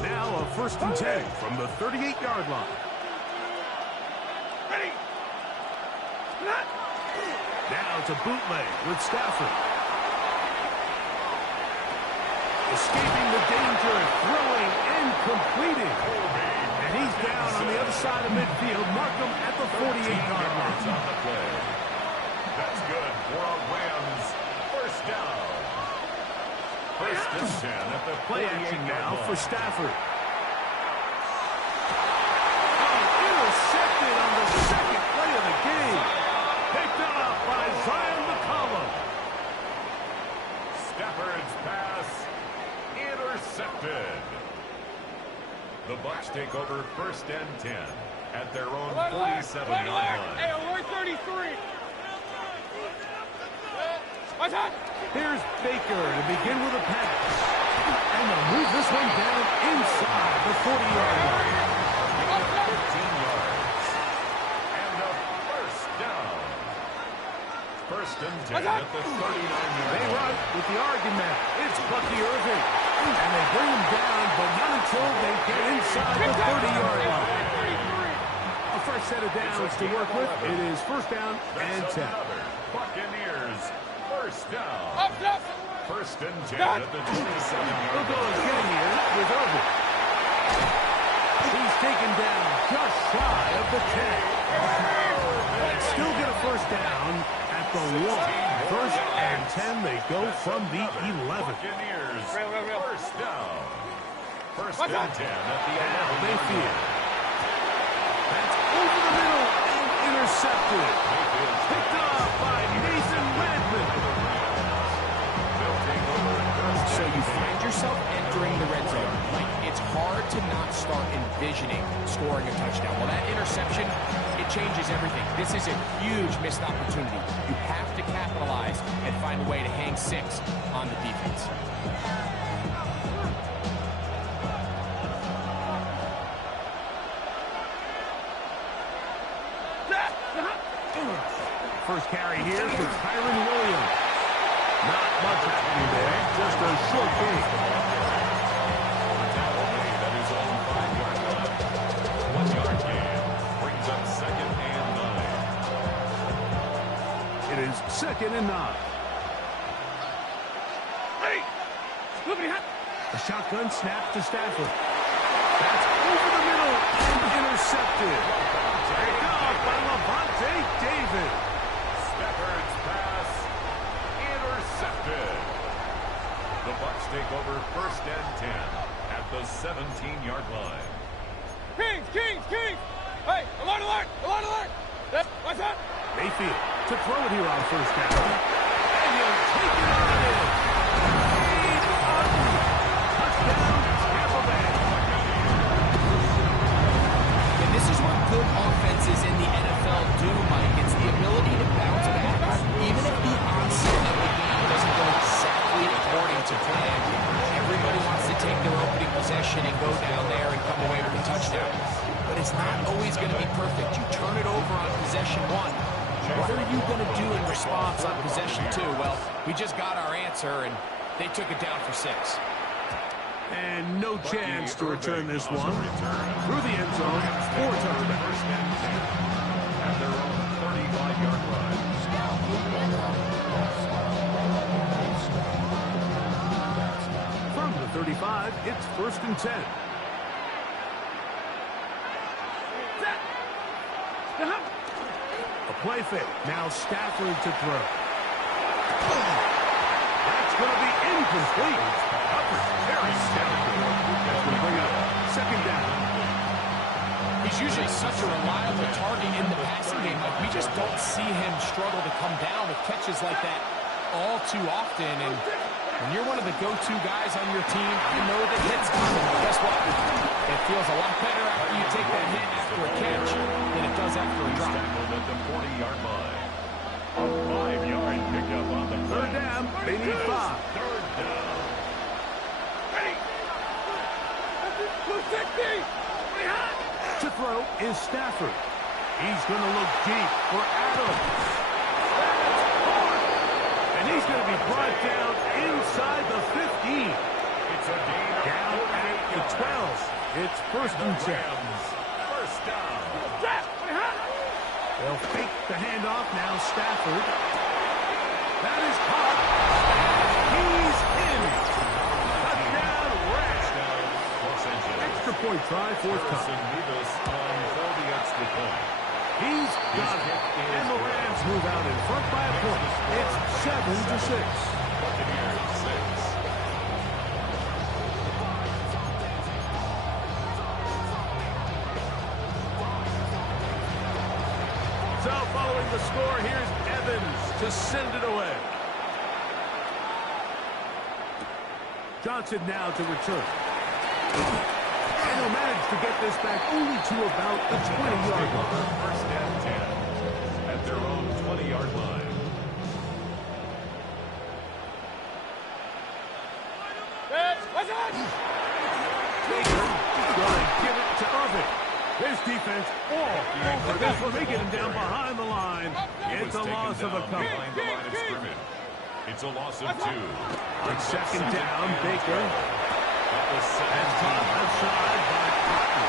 Now a 1st and 10 from the 38-yard line. Ready. Now to bootleg with Stafford. Escaping the danger, throwing and completing. And he's down on the other side of midfield. Markham at the 48-yard line. On the play. That's good for a Rams 1st down. 1st and 10 at the Play action now line. for Stafford. Oh, intercepted on the 2nd play of the game. Picked up by Zion McCollum. Stafford's pass intercepted. The Bucs take over 1st and 10 at their own 47-yard line. Hey, alert 33. What's that? Here's Baker to begin with a pass. And they'll move this one down inside the 40-yard line. 15 yards. And a 1st down. 1st and 10 at the 39-yard They line. run with the argument. It's Bucky Irving. And they bring him down, but not until they get inside the 30-yard line. A fresh set of downs to work with. It is 1st down and 10. Another Buccaneers 1st down. Up. 1st and 10 at the 27-yard They'll go line. again here with Irving. He's taken down just shy of the 10. But still get a 1st down at the 1. 1st and 10, they go from the 11. Buccaneers Real. 1st down. 1st What's and that? 10 at the Now 11. Mayfield. That's over the middle and intercepted. Picked up by Nathan Redmond. So you find yourself entering the red zone. Like, it's hard to not start envisioning scoring a touchdown. Well, that interception, it changes everything. This is a huge missed opportunity. You have to capitalize and find a way to hang 6 on the defense. First carry here for Kyron Williams. Not much happening there, just a short gain. That is on 5-yard line. 1-yard gain brings up 2nd and 9. It is 2nd and 9. A shotgun snap to Stafford. That's over the middle and intercepted. Take off by Levante David. Stafford's pass intercepted. The Bucs take over 1st and 10 at the 17-yard line. Kings! Hey, alert, alert! Alert, alert! What's up? Mayfield to throw it here on 1st down. And he'll take it on in. Touchdown, Tampa Bay. And this is what good offenses in the NFL do, Mike. It's the ability to bounce back. Even if the onset of the game doesn't go exactly according to plan, everybody wants to take their opening possession and go down there and come away with a touchdown. But it's not always going to be perfect. You turn it over on possession 1. What are you going to do in response on possession 2? Well, we just got our answer, and they took it down for 6. And no chance to return this one. Through the end zone, 4 touchdowns. At their own 35-yard line. From the 35, it's 1st and 10. A play fake. Now Stafford to throw. That's going to be incomplete. Very Stafford. That's going to bring up 2nd down. He's usually such a reliable target in the passing game. Like, we just don't see him struggle to come down with catches like that all too often. And when you're one of the go-to guys on your team, I know that hit's coming. But guess what? It feels a lot better after you take that hit after a catch than it does after a drop. At the 40-yard line. A 5-yard pickup on the 3rd down. They need 5. 3rd down. To throw is Stafford. He's going to look deep for Adams. That's caught. And he's going to be brought down inside the 15. It's a gain of Down at the 12. It's 1st and 10. First down. They'll fake the handoff now. Stafford. That is caught. He's in. Touchdown, Rams. Extra point try, 4th time. He's got it. And the Rams move out in front by a point. It's 7-6. Buccaneers 6. So following the score, here's Evans to send it away. Johnson now to return. And he'll manage to get this back only to about the 20-yard line. 1st and 10 at their own 20-yard line. What's up? Baker going to give it to Irving. This defense all over this one. They get him down behind the line. It's a loss of a couple. Behind the line of scrimmage. It's a loss of 2. On 2nd down, Baker. And Top outside by Cotton.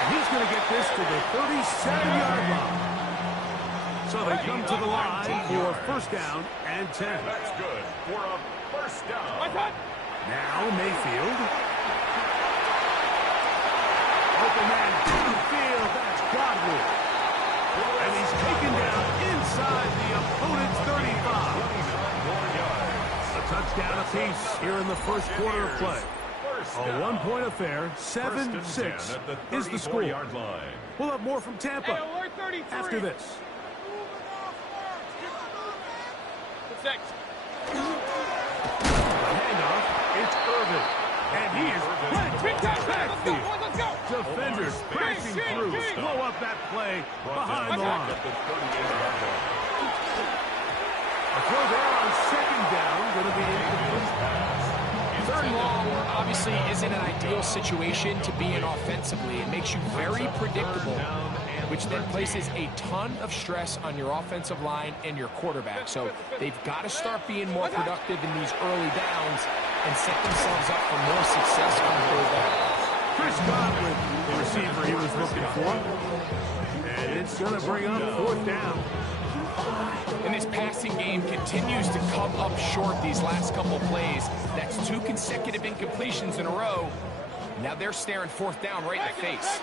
And he's going to get this to the 37-yard line. So they come to the line for 1st down and 10. That's good for a 1st down. Now Mayfield. Open man downfield. That's Godwin. And he's taken down inside the opponent's 35. A touchdown apiece here in the 1st quarter of play. A 1-point affair, 7-6 is the score. We'll have more from Tampa after this. Handoff, it's Irvin. And he is right backfield. Defenders crashing through. Slow up that play behind the line. A throw there on second down, going to be incomplete. Third and long obviously isn't an ideal situation to be in offensively. It makes you very predictable, which then places a ton of stress on your offensive line and your quarterback. So they've got to start being more productive in these early downs and set themselves up for more success on third down. Chris Godwin, the receiver he was looking for. And it's going to bring up fourth down. And this passing game continues to come up short these last couple plays. That's 2 consecutive incompletions in a row. Now they're staring fourth down right in the face.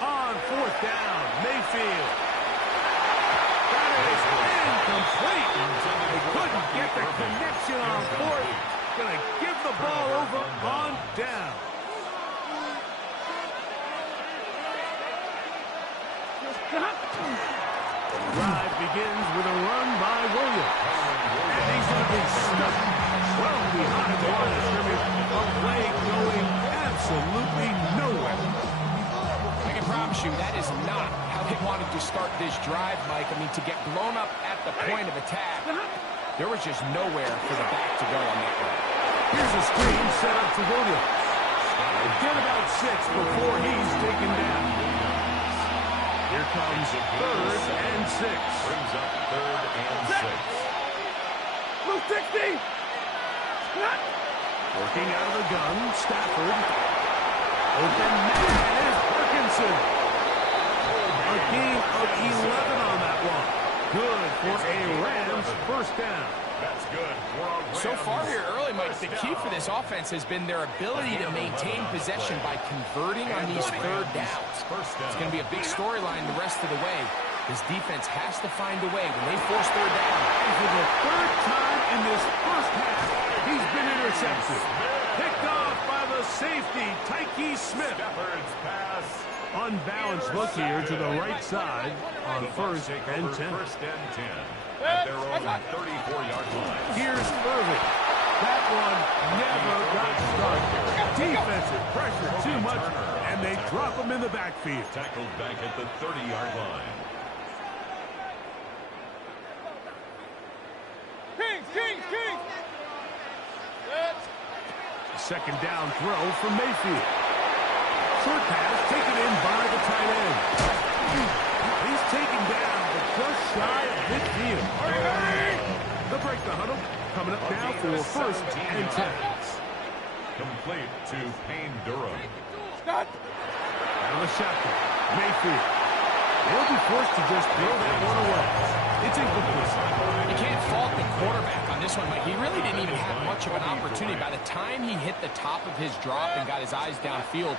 On fourth down, Mayfield. That is incomplete. They couldn't get the connection on fourth. Going to give the ball over on down. Drive begins with a run by Williams. And he's going to be stuck well behind the line of scrimmage. A play going absolutely nowhere. I can promise you that is not how they wanted to start this drive, Mike. I mean, to get blown up at the point of attack, there was just nowhere for the back to go on that run. Here's a screen set up to Williams. Get about 6 before he's taken down. Here comes third and 6. Brings up third and 6. Move 60. Working out of the gun, Stafford. Open man is Parkinson. A gain of 11 on that one. Good for a Rams first down. That's good. So far here early, Mike, the key for this offense has been their ability to maintain possession by converting on these third downs. It's going to be a big storyline the rest of the way. This defense has to find a way when they force third down. And for the third time in this first half, he's been intercepted. Picked off by the safety, Tyke Smith. Stafford's pass. Unbalanced look here to the right side on first and 10. First and 10 at their own 34-yard line. Here's Irving. That one never got started. Defensive pressure too much, and they drop him in the backfield. Tackled back at the 30-yard line. Kings! Second down throw from Mayfield. Short pass taken in by the tight end. He's taken down, but just shy of midfield. They'll break the huddle. Coming up now for first and 10. Complete to Payne Durham. Out of the shotgun. Mayfield. They'll be forced to just throw that one away. It's incomplete. You can't fault the quarterback on this one, Mike. He really didn't even have much of an opportunity. By the time he hit the top of his drop and got his eyes downfield,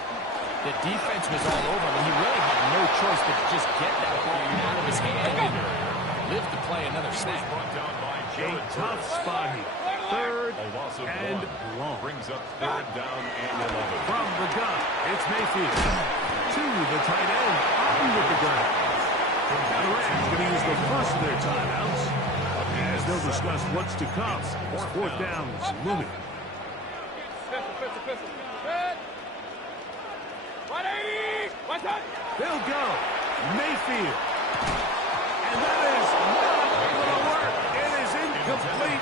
the defense was all over him. He really had no choice but to just get that ball out of his hand and live to play another snap. A tough spot here. Third and long. Brings up third down and 11. From the gun, it's Mayfield. To the tight end, on with the ground. Now the Rams going to use the first of their timeouts as they'll discuss what's to come. This fourth down is looming. They'll go. Mayfield. And that is not going to work. It is incomplete.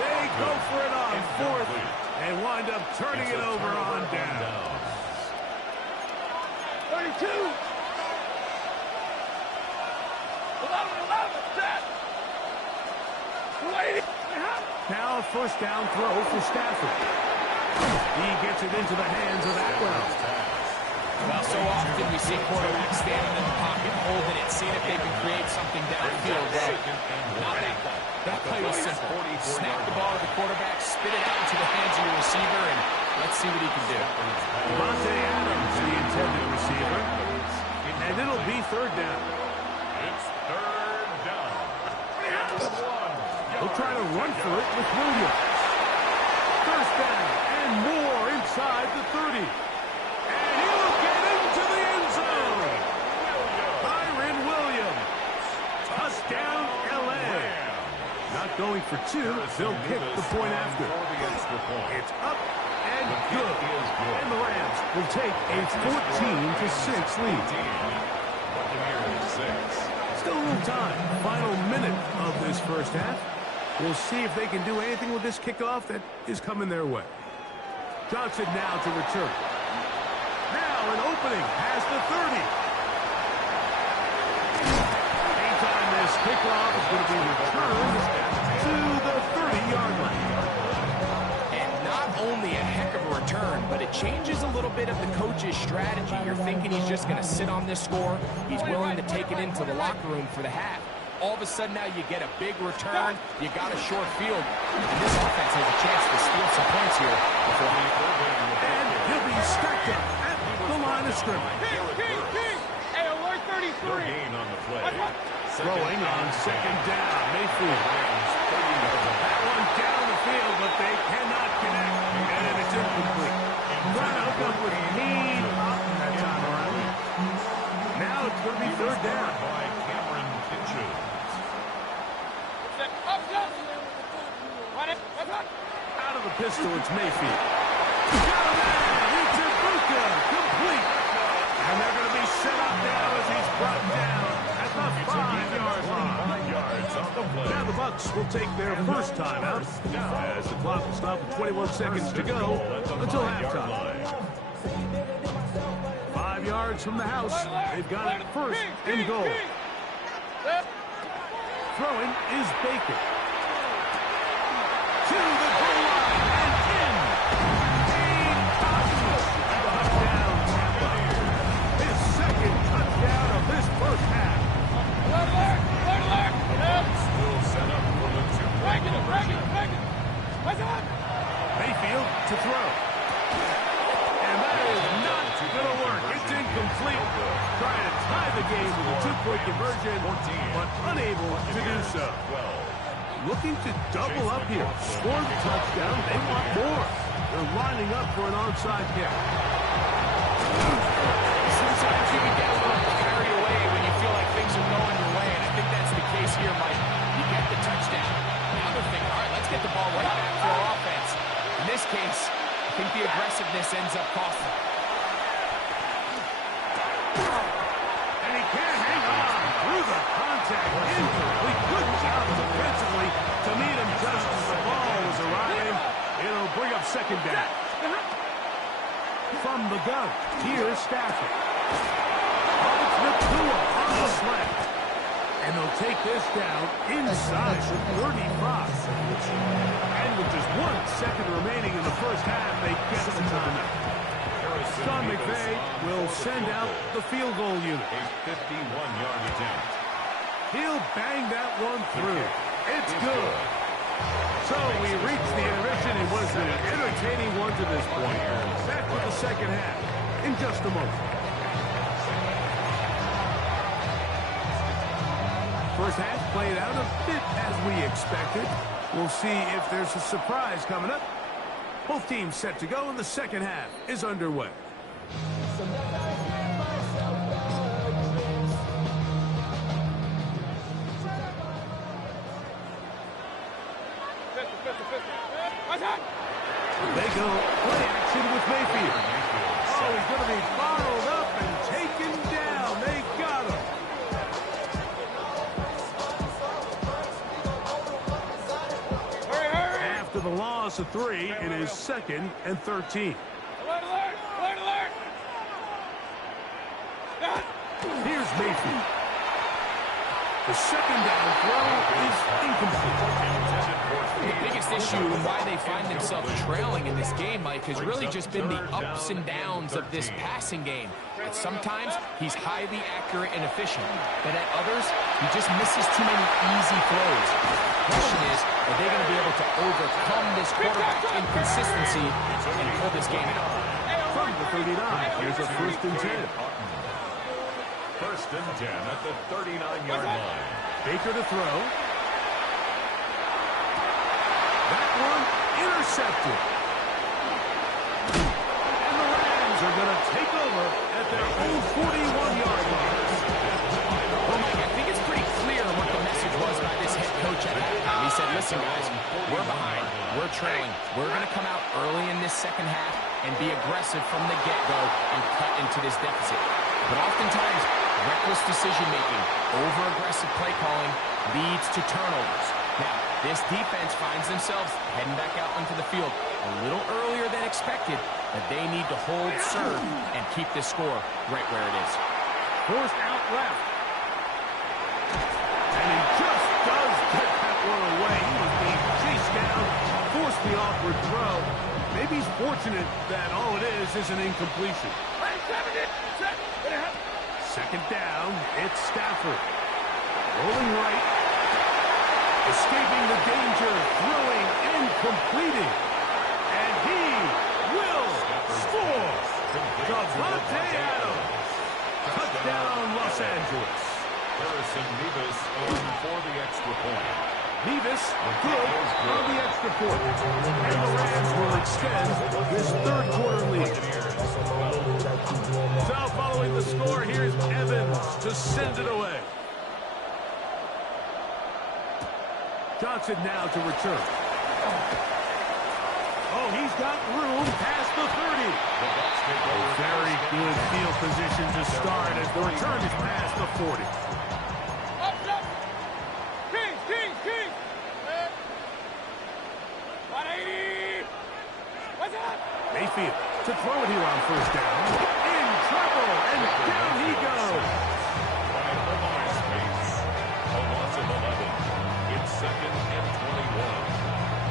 They go for it on fourth and wind up turning it over on down. 32. 11. Now a first down throw for Stafford. He gets it into the hands of Atwell. Well, so often we see quarterbacks standing in the pocket, holding it, seeing if they can create something downfield. Well, not that play. That play was simple. Snap the ball to the quarterback, spit it out into the hands of your receiver, and let's see what he can do. Devontae Adams, the intended receiver. And it'll be third down. It's third down. He'll try to run for it with Williams. First down and more inside the 30. And he'll get into the end zone. Byron Williams. Touchdown, L.A. Not going for two. They'll kick the point after. It's up and good. And the Rams will take a 14-6 lead. Still a little time. Final minute of this first half. We'll see if they can do anything with this kickoff that is coming their way. Johnson now to return. Now an opening past the 30. Anytime this kickoff is going to be returned to the 30-yard line. And not only a heck of a return, but it changes a little bit of the coach's strategy. You're thinking he's just going to sit on this score. He's willing to take it into the locker room for the half. All of a sudden now you get a big return. You got a short field. And this offense has a chance to steal some points here before and he'll be stacked up at the line of scrimmage. King! Hey, alert 33! Gain on the play. Throwing on second down. Mayfield. That one down the field, but they cannot connect. And it's incomplete. Trying to hook up with Meade that time around. Now it's going to be third down. By Cameron Kinches. Out of the pistol, it's Mayfield. Got a man! It's Ibuka! Complete! And they're going to be set up now as he's brought down at the 5-yard line. 5 yards on the play. Now the Bucs will take their first time out as the clock will stop with 21 seconds to go until halftime. 5 yards from the house. They've got it first and goal. Throwing is Baker. To the goal line and in. Cade Costas. Touchdown, Tampa. His second touchdown of this first half. Still set up for the two-point conversion. Mayfield to throw. And that is not going to work. It's incomplete. Trying to tie the game with a two-point conversion, but unable to do so. Looking to double up here. Score the touchdown. They want more. They're lining up for an onside kick. sometimes you can get a little carried away when you feel like things are going your way, and I think that's the case here, Mike. You get the touchdown. Now they're thinking, all right, let's get the ball right back to our offense. In this case, I think the aggressiveness ends up costing them. And he can't hang on through the contact. Incomplete. Good job defensively to meet him just as the ball was arriving. It'll bring up second down. From the gun, here's Stafford. It's Nakua on the slant. And they'll take this down inside the 35. And with just 1 second remaining in the first half, they get the timeout. Sean McVay will send out the field goal unit. A 51-yard attempt. He'll bang that one through. It's good. So we reach the intermission. It was an entertaining one to this point. Back with the second half in just a moment. First half played out a bit as we expected. We'll see if there's a surprise coming up. Both teams set to go, and the second half is underway. They go play action with Mayfield. Oh, he's going to be bottled up and taken down. They got him. After the loss of 3, it is 2nd and 13. Alert! Here's Mayfield. The second down throw is incomplete. The biggest issue and why they find themselves trailing in this game, Mike, has really just been the ups and downs of this passing game. At sometimes, he's highly accurate and efficient, but at others, he just misses too many easy throws. The question is, are they going to be able to overcome this quarterback inconsistency and pull this game out? From the 39, here's a 1st and 10. 1st and 10 at the 39-yard line. Baker to throw. That one intercepted. And the Rams are going to take over at their own 41-yard line. Well, Mike, I think it's pretty clear what the message was by this head coach at halftime. He said, listen, guys, we're behind. We're trailing. We're going to come out early in this second half and be aggressive from the get-go and cut into this deficit. But oftentimes, reckless decision-making, over-aggressive play calling leads to turnovers. Now, this defense finds themselves heading back out onto the field a little earlier than expected, but they need to hold serve and keep this score right where it is. Forced out left. And he just does get that one away. He was being chased down, forced the awkward throw. Maybe he's fortunate that all it is an incompletion. Second down, it's Stafford. Rolling right. Escaping the danger, throwing and completing. And he will score. Davante Adams. Touchdown, Los Angeles. Harrison Nevis on for the extra point. Nevis, good on the extra point. And the Rams will extend this third quarter lead. So following the score, here's Evans to send it away. Johnson now to return. Oh, he's got room past the 30. Very good field position to start as the return is past the 40. Kings! 180! What's up? Mayfield to throw it here on first down. In trouble, and down he goes. By Omar Spence, a loss of 11. It's 2nd and 21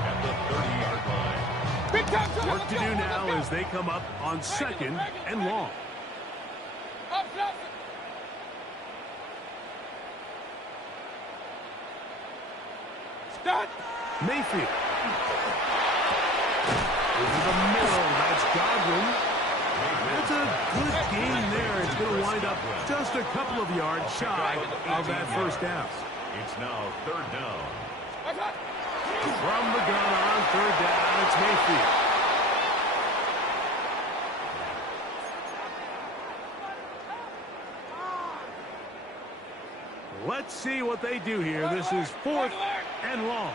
at the 30-yard line. Big time! Work to do now as they come up on 2nd and long. Start! Mayfield. Over the middle, that's Godwin. That's a good game there. It's going to wind up just a couple of yards shy of that first down. It's now 3rd down. From the gun on 3rd down, it's Mayfield. Let's see what they do here. This is 4th and long.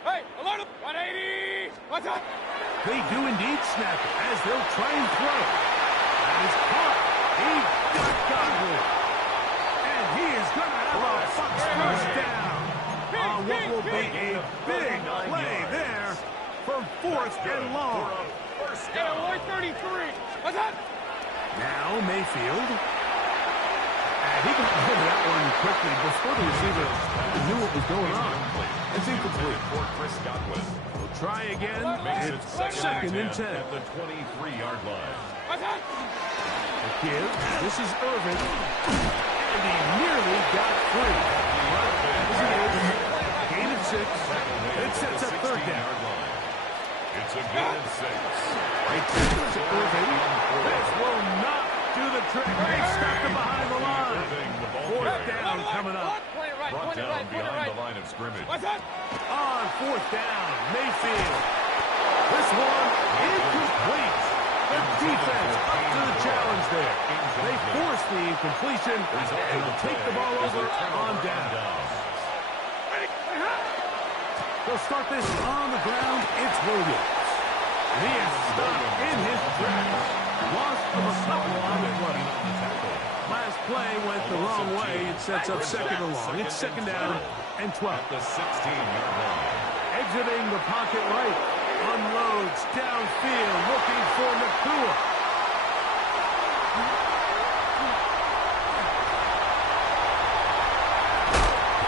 Hey, alert! 180! What's up? They do indeed snap it as they'll try and throw. That is caught. He got Godwin. And he is going to have a Bucs first down. On what will be a big play there for 4th and long. First down. 33. What's up? Now Mayfield. And he got rid of that one quickly before the receiver knew what was going on. It's incomplete. For Chris Godwin. We'll try again. It's 2nd and 10. At the 23-yard line. The kid, this is Irvin. And he nearly got free. But as it is, gain of 6. It sets up 3rd down. It's a gain of 6. Right to Irvin. This will not do the trick. They stopped him behind the line. 4th down coming up. Brought down behind the line of scrimmage. On 4th down, Mayfield. This one incomplete. The defense up to the challenge there. They force the incompletion and will take the ball over on down. They'll start this on the ground. It's Williams. He is stopped in his tracks. Loss of a couple on the play. Last play went the wrong way. It sets up 2nd and long. It's 2nd down and 12. At the 16-yard line. Exiting the pocket right. Unloads downfield looking for Nakua.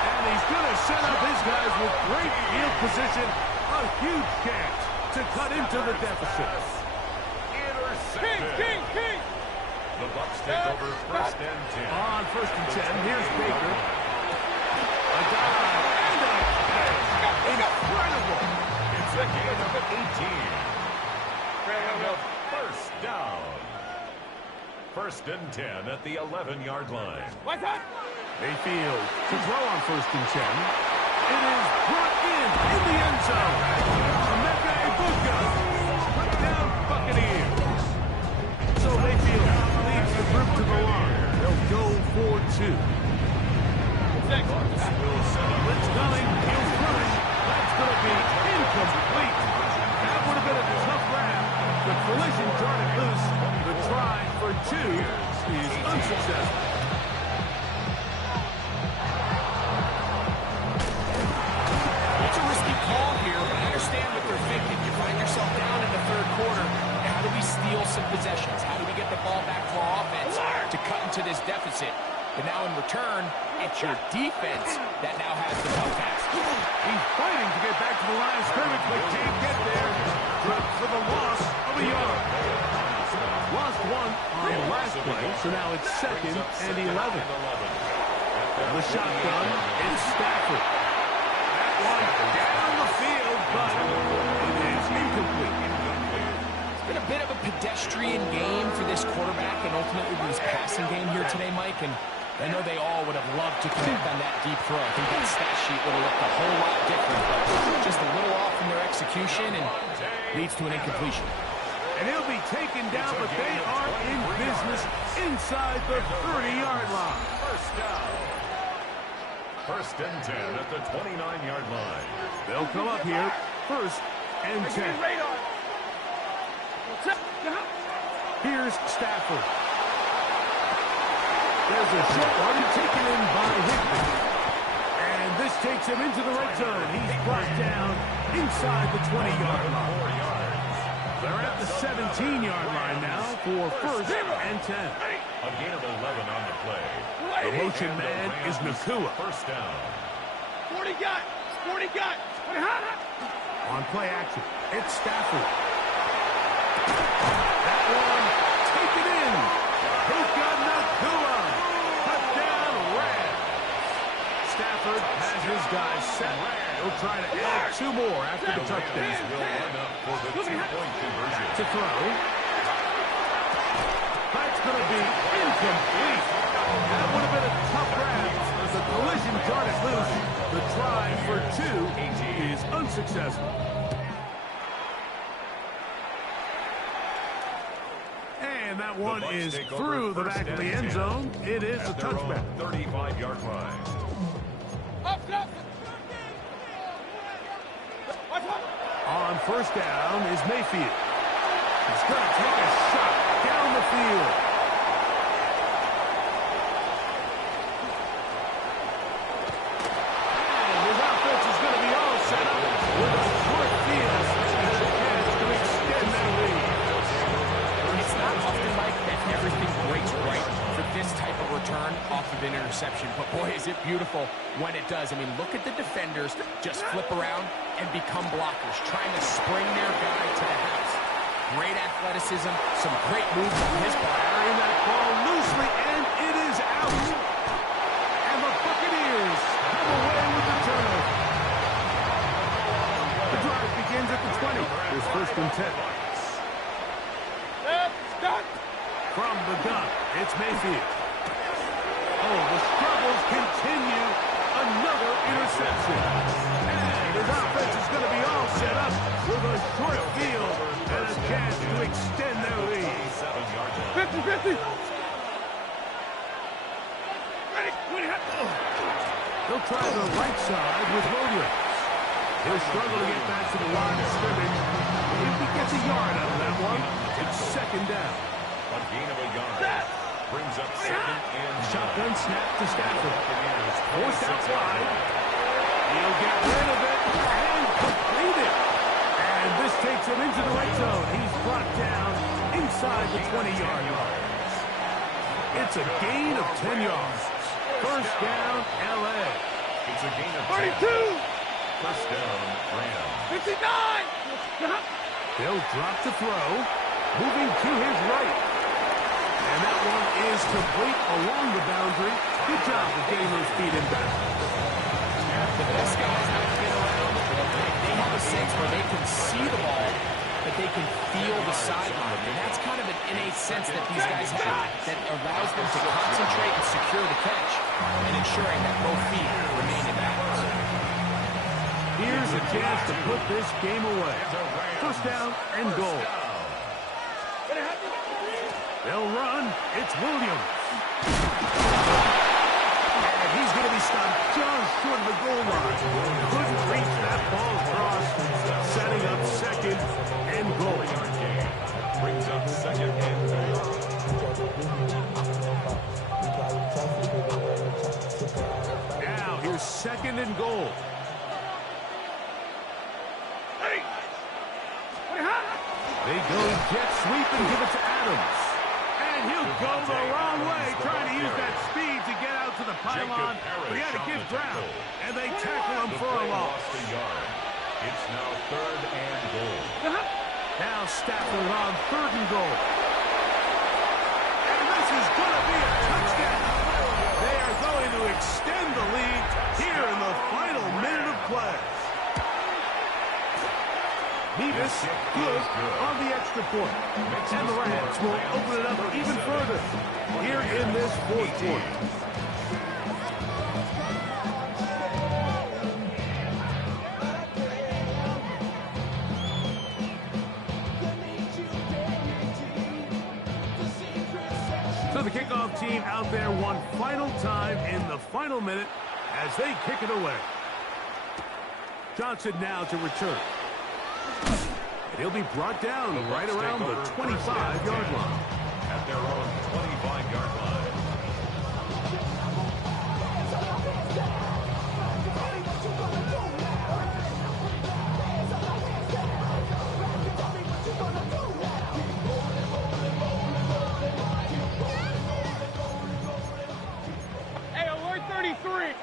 And he's going to set up his guys with great field position. A huge chance to cut into the deficit. Intercepted. King! The Bucs take over 1st and 10. On 1st and 10, here's Baker. A dive and a catch. Incredible. It's a gain of 18. And a 1st down. 1st and 10 at the 11-yard line. What's up? Mayfield to throw on 1st and 10. It is brought in the end zone. Emeka Egbuka. Touchdown Buccaneers. So Mayfield leads the group to the line. They'll go for 2. Blitz coming. He'll run. That's going to be incomplete. That would have been a tough grab. The collision jarred it loose. The try for possessions. How do we get the ball back to our offense to cut into this deficit? But now in return, it's your defense that now has the ball pass. He's fighting to get back to the line of scrimmage, but can't get there. Drops for the loss of a yard. Lost one on the last play, so now it's 2nd and 11. The shotgun is Stafford. That one down the field, but it is incomplete. It's been a bit of a pedestrian game for this quarterback and ultimately this passing game here today, Mike. And I know they all would have loved to connect on that deep throw. I think that stat sheet would have looked a whole lot different, but just a little off in their execution and leads to an incompletion. And he'll be taken down, but they are in business inside the 30-yard line. First down. 1st and 10 at the 29-yard line. They'll come up here, 1st and 10. Here's Stafford. There's a short one taken in by Higbee. And this takes him into the red zone. He's brought down inside the 20-yard line. They're at the 17-yard line now for 1st and 10. A gain of 11 on the play. The motion man is Nakua. First down. 40 got. 40 got. On play action, it's Stafford. That one taken in. Puka Nakua. Touchdown, Rams. Stafford has his guys set. He'll try to add 2 more after the touchdown. Will line up for the 2-point conversion. To throw. That's going to be incomplete. That would have been a tough grab. The collision got it loose. The try for 2 is unsuccessful. And that one is through the back of the end zone. It is a touchback. 35-yard line. On 1st down is Mayfield. He's going to take a shot down the field. And his offense is going to be all set up with a short field and a chance to extend that lead. It's not often, Mike, that everything breaks right for this type of return off of an interception. But boy, is it beautiful when it does. I mean, look at the defenders just flip around and become blockers, trying to spring their guy to the house. Great athleticism, some great moves on his part. Carrying that ball loosely, and it is out. And the Buccaneers come away with the turnover. The drive begins at the 20. Here's 1st and 10. From the gun, it's Mayfield. Oh, the struggles continue. Another interception. And his offense is going to be all set up with a short field and a chance to extend their lead. 50-50. He'll try the right side with Williams. He'll struggle to get back to the line of scrimmage. If he gets a yard out of that one, it's 2nd down. A gain of a yard. Brings up 2nd and Shotgun snap to Stafford. Forced out wide. He'll get rid of it and complete it. And this takes him into the red zone. He's brought down inside the 20-yard line. It's a gain of 10 yards. 1st down, L.A. It's a gain of 32. 1st down, Rams. 59. They'll drop to throw. Moving to his right. And that one is complete along the boundary. Good job of getting those feet in back. The best guys not to get around, they have a sense where they can see the ball, but they can feel the sideline. And that's kind of an innate sense that these guys have that allows them to concentrate and secure the catch and ensuring that both feet remain in bounds. Here's a chance to put this game away. 1st down and goal. They'll run. It's Williams. And he's going to be stopped just short of the goal line. Couldn't reach that ball across. Setting up 2nd and goal. Brings up 2nd and goal. Now here's 2nd and goal. They go jet sweep and give it to Allen. Adams. And he'll go the wrong way, trying to use that speed to get out to the pylon. But he had to give ground, and they tackle him for a loss. It's now 3rd and goal. Now Stafford on 3rd and goal. And this is going to be a touchdown. They are going to extend the lead here in the final minute of play. Nevis good on the extra point. And the Rams will open it up even further here in this 4th quarter. So the kickoff team out there one final time in the final minute as they kick it away. Johnson now to return. And he'll be brought down right around the 25-yard line. At their own 25-yard line. Hey, alert 33.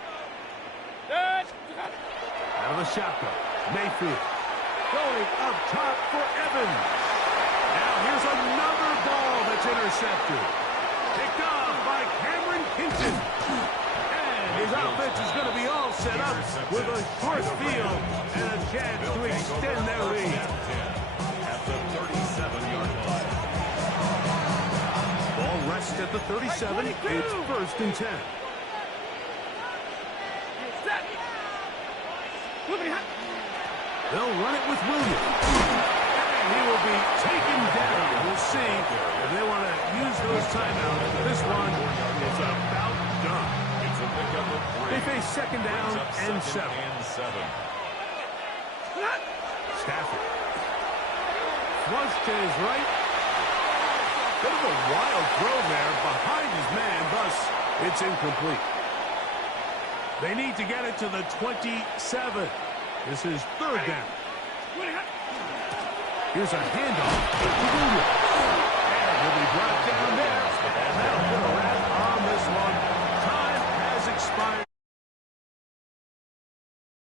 Out of the shotgun, Mayfield. Going up top for Evans. Now here's another ball that's intercepted. Picked off by Cameron Kinton. And his offense is going to be all set up with a short field and a chance to extend their lead. At the 37-yard line. Ball rests at the 37. It's 1st and 10. They'll run it with Williams. And he will be taken down. We'll see if they want to use those timeouts. This one is about done. It's a pickup of 3. They face 2nd down and 7. Stafford. Flush to his right. Bit of a wild throw there behind his man, thus it's incomplete. They need to get it to the 27. This is 3rd down. Here's a handoff to Williams. And he'll be brought